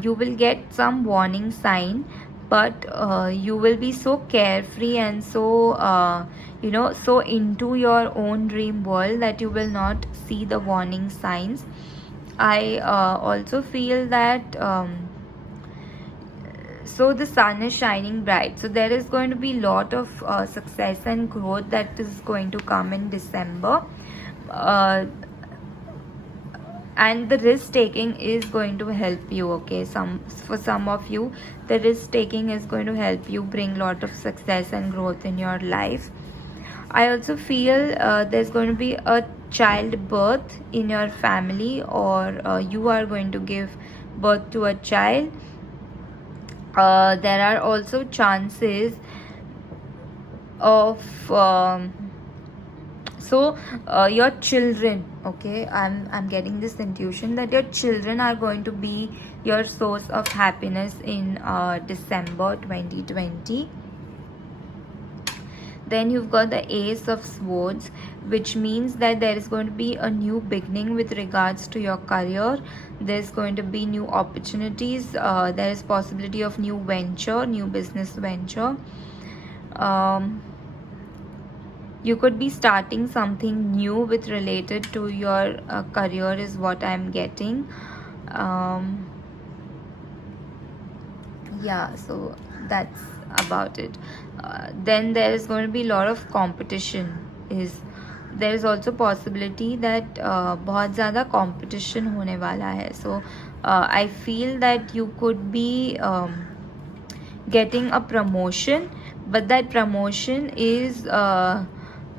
you will get some warning sign, but you will be so carefree and so you know, so into your own dream world that you will not see the warning signs. I also feel that so the sun is shining bright, so there is going to be a lot of success and growth that is going to come in December, and the risk taking is going to help you. Okay, for some of you, the risk taking is going to help you bring a lot of success and growth in your life. I also feel there's going to be a childbirth in your family, or you are going to give birth to a child. There are also chances of your children. Okay, I'm getting this intuition that your children are going to be your source of happiness in December 2020. Then you've got the Ace of Swords, which means that there is going to be a new beginning with regards to your career. There's going to be new opportunities. There is possibility of new venture, new business venture. You could be starting something new with related to your career, is what I'm getting. Yeah, so that's about it. Then there is going to be a lot of competition. There is also possibility that बहुत ज़्यादा competition होने वाला है. So I feel that you could be getting a promotion, but that promotion is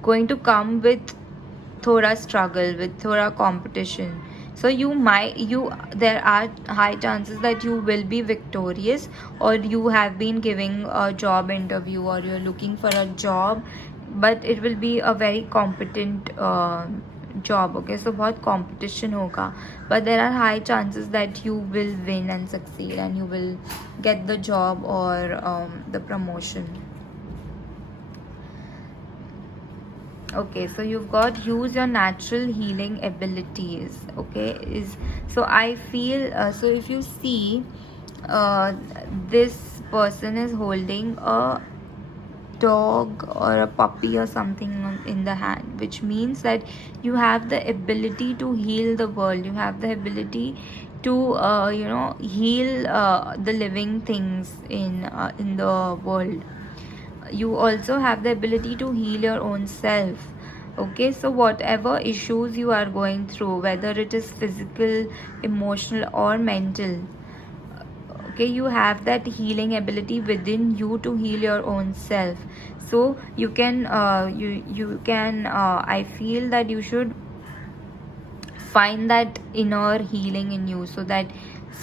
going to come with थोड़ा struggle, with थोड़ा competition. So there are high chances that you will be victorious, or you have been giving a job interview, or you're looking for a job, but it will be a very competent job. Okay, so बहुत competition होगा, but there are high chances that you will win and succeed, and you will get the job or the promotion. Okay, so you've got use your natural healing abilities. Okay, so I feel so if you see this person is holding a dog or a puppy or something in the hand, which means that you have the ability to heal the world. You have the ability to heal the living things in the world. You also have the ability to heal your own self. Okay, so whatever issues you are going through, whether it is physical, emotional, or mental, okay, you have that healing ability within you to heal your own self. So you can I feel that you should find that inner healing in you, so that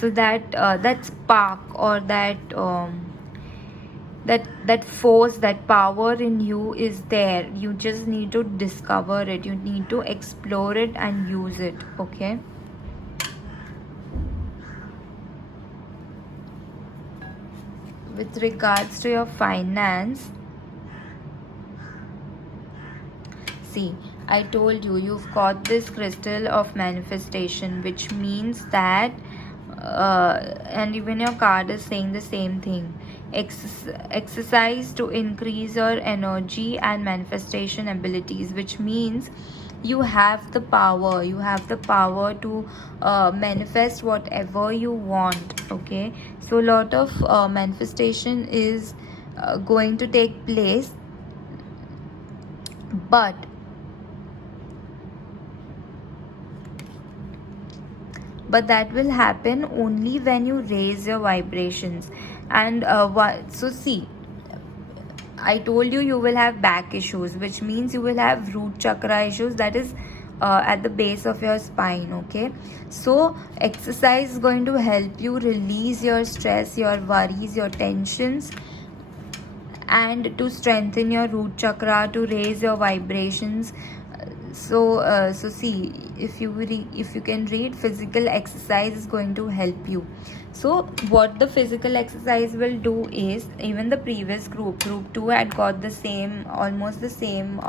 that spark, or that force, that power in you is there. You just need to discover it, you need to explore it and use it. Okay, with regards to your finance, see, I told you, you've got this crystal of manifestation, which means that and even your card is saying the same thing. Exercise to increase your energy and manifestation abilities, which means you have the power. You have the power to manifest whatever you want. Okay, so a lot of manifestation is going to take place, but that will happen only when you raise your vibrations. And so see, I told you, you will have back issues, which means you will have root chakra issues, that is at the base of your spine. Okay, so exercise is going to help you release your stress, your worries, your tensions, and to strengthen your root chakra, to raise your vibrations. So see, if you can read, physical exercise is going to help you. So what the physical exercise will do is, even the previous group 2 had got the same, almost the same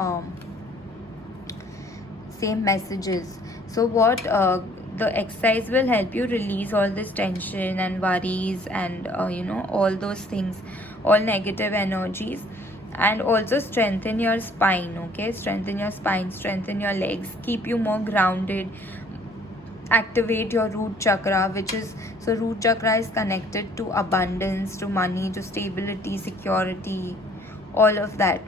messages. So what the exercise will help you release all this tension and worries, and all those things, all negative energies, and also strengthen your spine. Okay, strengthen your spine, strengthen your legs, keep you more grounded, activate your root chakra, which is, so root chakra is connected to abundance, to money, to stability, security, all of that,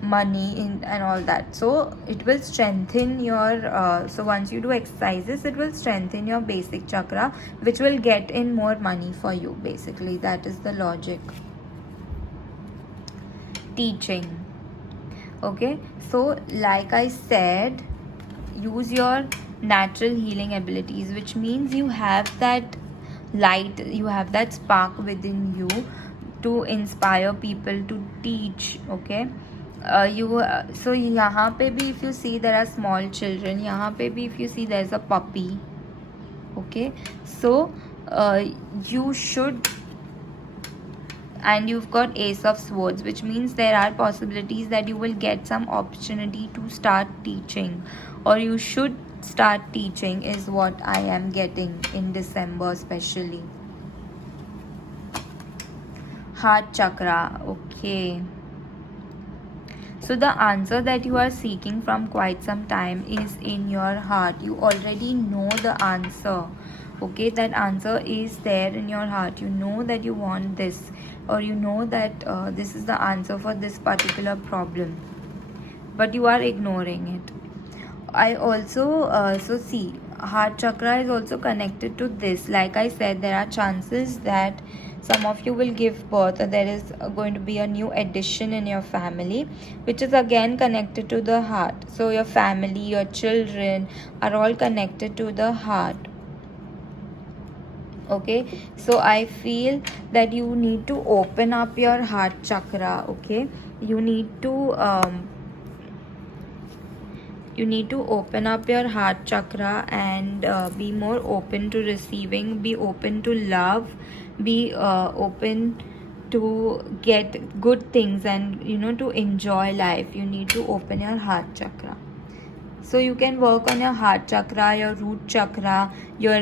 money and all that. So it will strengthen your so once you do exercises, it will strengthen your basic chakra, which will get in more money for you. Basically, that is the logic. Teaching. Okay, so like I said, use your natural healing abilities, which means you have that light, you have that spark within you to inspire people, to teach. Okay, so यहाँ पे भी if you see there are small children, यहाँ पे भी if you see there's a puppy. Okay, so you should, and you've got Ace of Swords, which means there are possibilities that you will get some opportunity to start teaching, or you should start teaching, is what I am getting in December especially. Heart chakra. Okay, so the answer that you are seeking from quite some time is in your heart. You already know the answer. Okay, that answer is there in your heart. You know that you want this, or you know that this is the answer for this particular problem, but you are ignoring it. I also so see, heart chakra is also connected to this. Like I said, there are chances that some of you will give birth, or there is going to be a new addition in your family, which is again connected to the heart. So your family, your children are all connected to the heart. Okay, so I feel that you need to open up your heart chakra. Okay, you need to open up your heart chakra and be more open to receiving, be open to love, be open to get good things, and to enjoy life. You need to open your heart chakra. So you can work on your heart chakra, your root chakra, your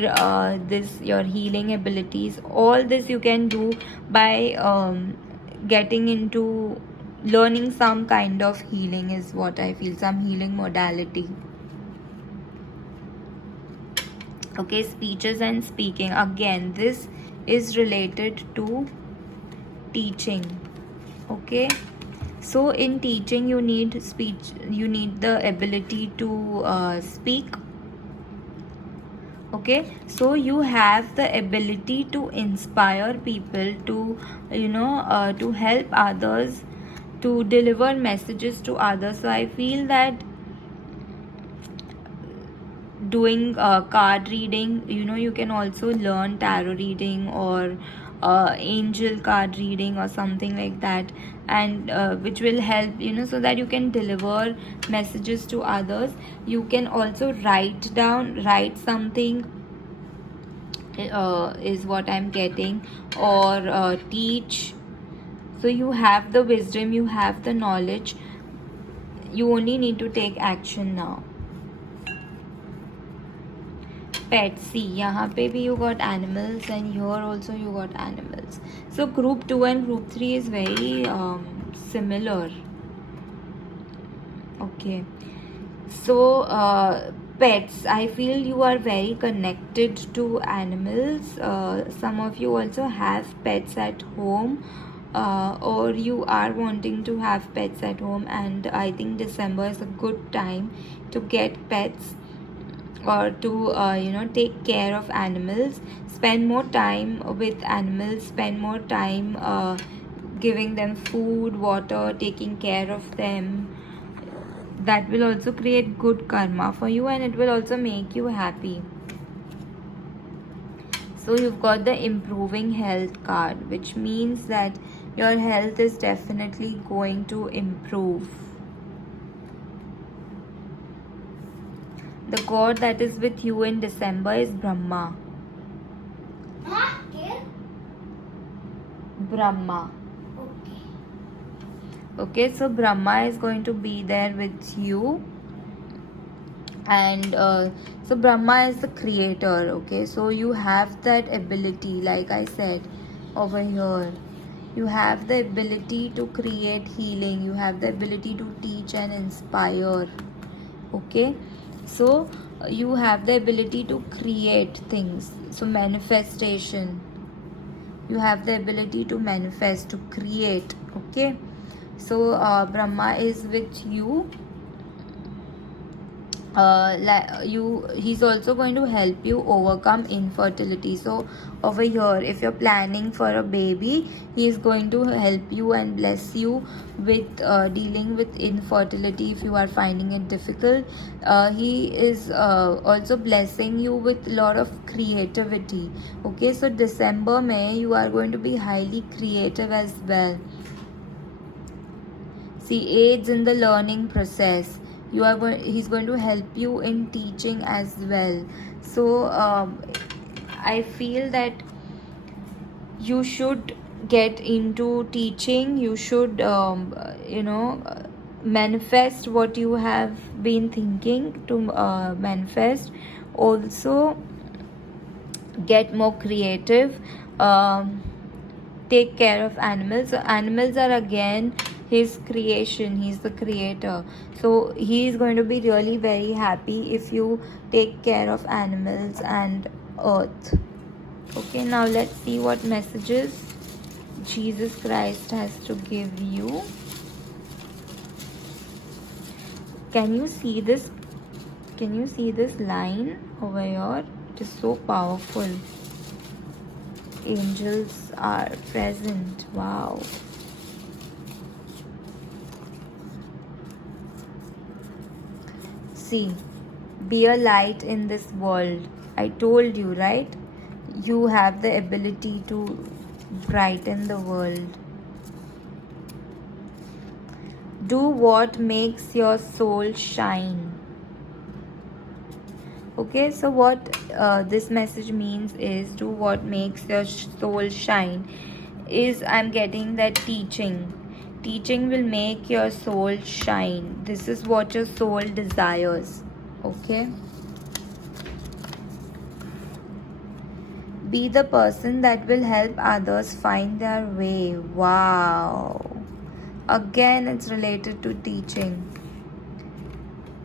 your healing abilities. All this you can do by getting into learning some kind of healing, is what I feel, some healing modality. Okay, speeches and speaking. Again, this is related to teaching. Okay, so in teaching you need speech, you need the ability to speak. Okay, so you have the ability to inspire people, to to help others, to deliver messages to others. So I feel that doing card reading, you can also learn tarot reading or angel card reading or something like that, and which will help, so that you can deliver messages to others. You can also write something, is what I'm getting, or teach. So you have the wisdom, you have the knowledge, you only need to take action now. Pets, see, यहाँ पे भी you got animals, and here also you got animals. So group 2 and group 3 is very similar. Okay, so pets, I feel you are very connected to animals. Some of you also have pets at home, or you are wanting to have pets at home, and I think December is a good time to get pets, or to take care of animals. Spend more time with animals, spend more time giving them food, water, taking care of them. That will also create good karma for you, and it will also make you happy. So you've got the improving health card, which means that your health is definitely going to improve. The god that is with you in December is Brahma. Brahma. Okay, so Brahma is going to be there with you, and so Brahma is the creator. Okay, so you have that ability, like I said over here. You have the ability to create healing, you have the ability to teach and inspire. Okay, so you have the ability to create things. So manifestation, you have the ability to manifest, to create. Okay, so Brahma is with you. He's also going to help you overcome infertility. So over here, if you're planning for a baby, he is going to help you and bless you with dealing with infertility if you are finding it difficult. He is also blessing you with a lot of creativity. Okay, so December May, you are going to be highly creative as well. See, aids in the learning process. He's going to help you in teaching as well. So I feel that you should get into teaching. You should manifest what you have been thinking to manifest. Also get more creative. Take care of animals. So animals are again his creation. He's the creator, so he is going to be really very happy if you take care of animals and earth. Okay, now let's see what messages Jesus Christ has to give you. Can you see this? Can you see this line over here? It is so powerful. Angels are present. Wow. See, be a light in this world. I told you, right? You have the ability to brighten the world. Do what makes your soul shine. Okay, so what this message means is do what makes your soul shine. Is I'm getting that teaching. Teaching will make your soul shine. This is what your soul desires. Okay. Be the person that will help others find their way. Wow. Again, it's related to teaching.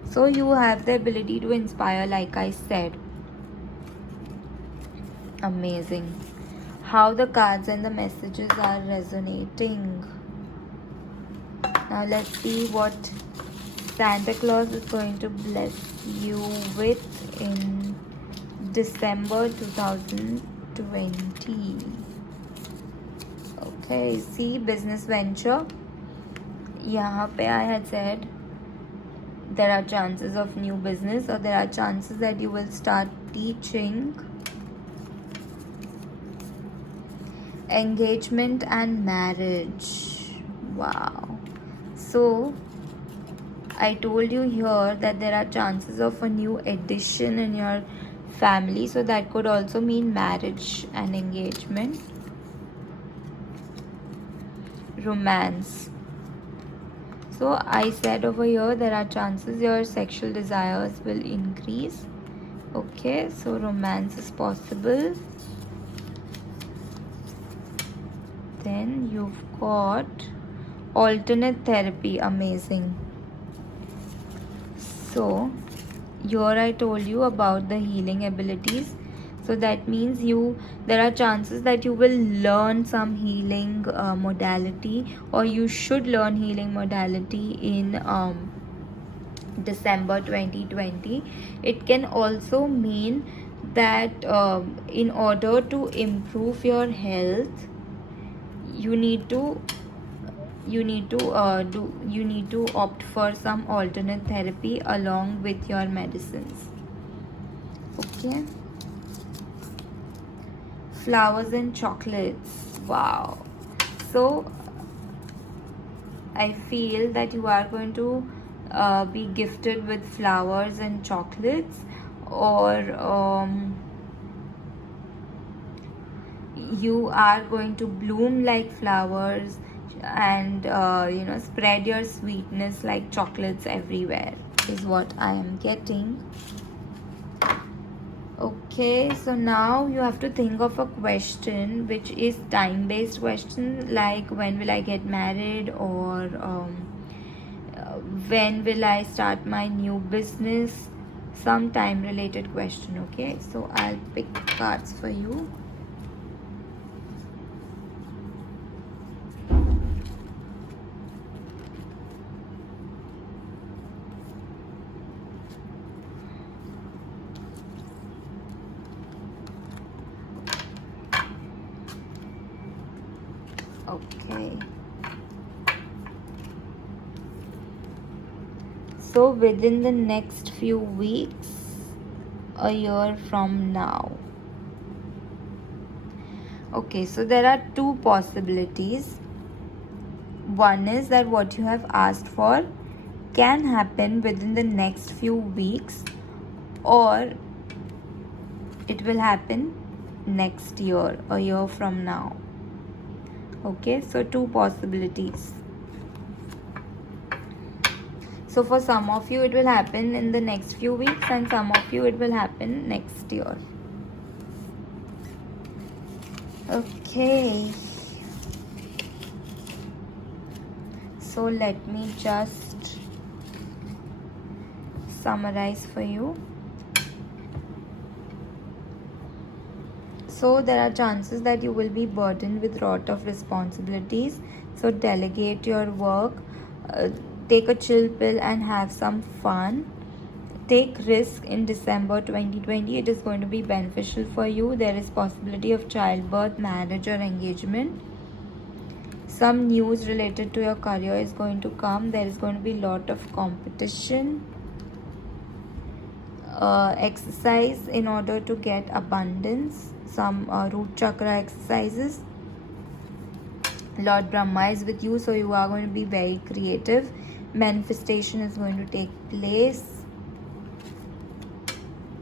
So you have the ability to inspire, like I said. Amazing. How the cards and the messages are resonating. Now let's see what Santa Claus is going to bless you with in December 2020. Okay, see, business venture. यहाँ पे I had said there are chances of new business, or there are chances that you will start teaching. Engagement and marriage. Wow. So I told you here that there are chances of a new addition in your family, so that could also mean marriage and engagement. Romance. So I said over here there are chances your sexual desires will increase. Okay, so romance is possible. Then you've got alternate therapy. Amazing. So here I told you about the healing abilities. So that means there are chances that you will learn some healing modality, or you should learn healing modality in December 2020. It can also mean that in order to improve your health, you need to opt for some alternate therapy along with your medicines. Okay. Flowers and chocolates. Wow. So I feel that you are going to be gifted with flowers and chocolates, or you are going to bloom like flowers and spread your sweetness like chocolates everywhere, is what I am getting. Okay, so now you have to think of a question which is time based question, like when will I get married, or when will I start my new business, some time related question. Okay, so I'll pick cards for you. Okay. So within the next few weeks, a year from now. Okay, so there are two possibilities. One is that what you have asked for can happen within the next few weeks, or it will happen next year, a year from now. Okay, so two possibilities. So for some of you it will happen in the next few weeks, and some of you it will happen next year. Okay, so let me just summarize for you. So there are chances that you will be burdened with a lot of responsibilities. So delegate your work, take a chill pill and have some fun. take risk in December 2020. It is going to be beneficial for you. There is possibility of childbirth, marriage, or engagement. Some news related to your career is going to come. There is going to be a lot of competition. Exercise in order to get abundance. Some root chakra exercises. Lord Brahma is with you, so you are going to be very creative. Manifestation is going to take place.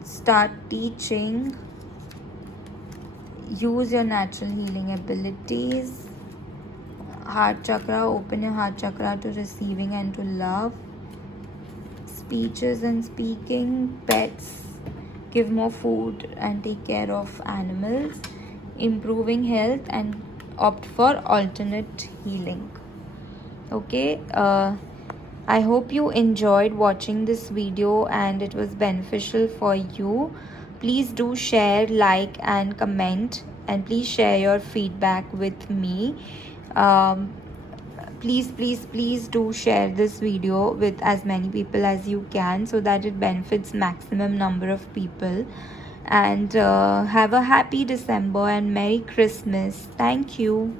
Start teaching. Use your natural healing abilities. Heart chakra, open your heart chakra to receiving and to love. Speeches and speaking. Pets, give more food and take care of animals. Improving health and opt for alternate healing. Okay, I hope you enjoyed watching this video and it was beneficial for you. Please do share, like and comment, and please share your feedback with me. Please do share this video with as many people as you can, so that it benefits maximum number of people. And have a happy December and Merry Christmas. Thank you.